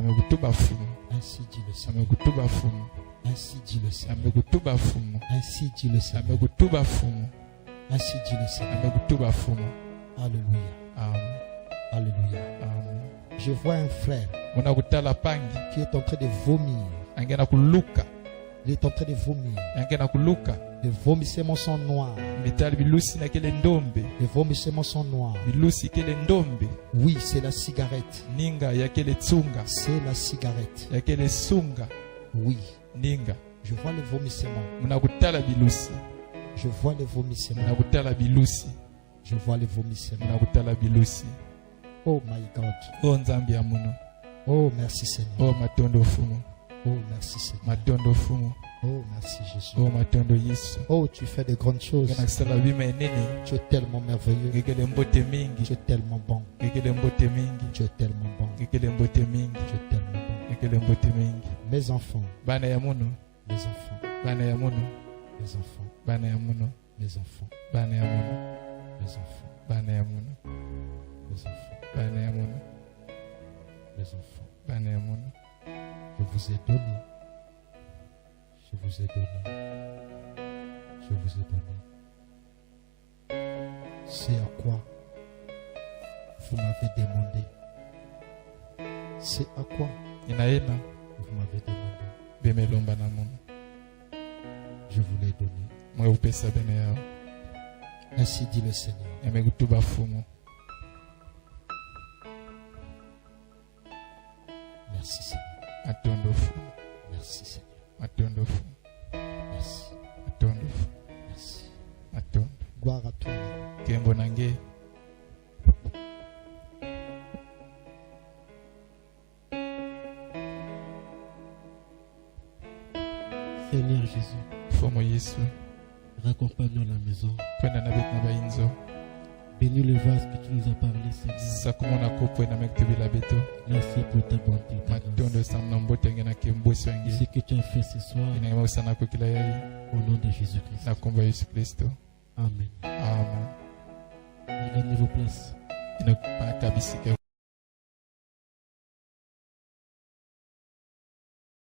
Ainsi dit le Seigneur. Ainsi dit le Seigneur. Ainsi dit le Seigneur. Ainsi dit le Seigneur. Ainsi dit le Seigneur. Alléluia. Amen. Alléluia. Amen. Je vois un frère qui est en train de vomir. Il est en train de vomir. Les vomissements sont noirs. Les vomissements sont noirs. Oui, c'est la cigarette. C'est la cigarette. Oui. Je vois les vomissements. Je vois les vomissements. Je vois les vomissements. Oh my God. Oh merci Seigneur. Oh merci Seigneur. Oh merci Jésus. Oh tu fais de grandes choses. Tu es tellement merveilleux. Tu es tellement bon. Tu es tellement bon. Tu es tellement bon. Mes enfants. Mes enfants. Mes enfants. Mes enfants. Mes enfants. Mes enfants. Mes enfants. Je vous ai donné. Je vous ai donné. Je vous ai donné. C'est à quoi vous m'avez demandé. C'est à quoi vous m'avez demandé. Je vous l'ai donné. Ainsi dit le Seigneur. Merci Seigneur. Merci Seigneur. Merci. Merci. Gloire à toi. Seigneur Jésus, raccompagne-nous à la maison. Bénis le vase que tu nous as parlé, Seigneur. Merci pour ta bonté. Et ce que tu as fait ce soir, au nom de Jésus-Christ. Amen. Amen. Regardez vos places.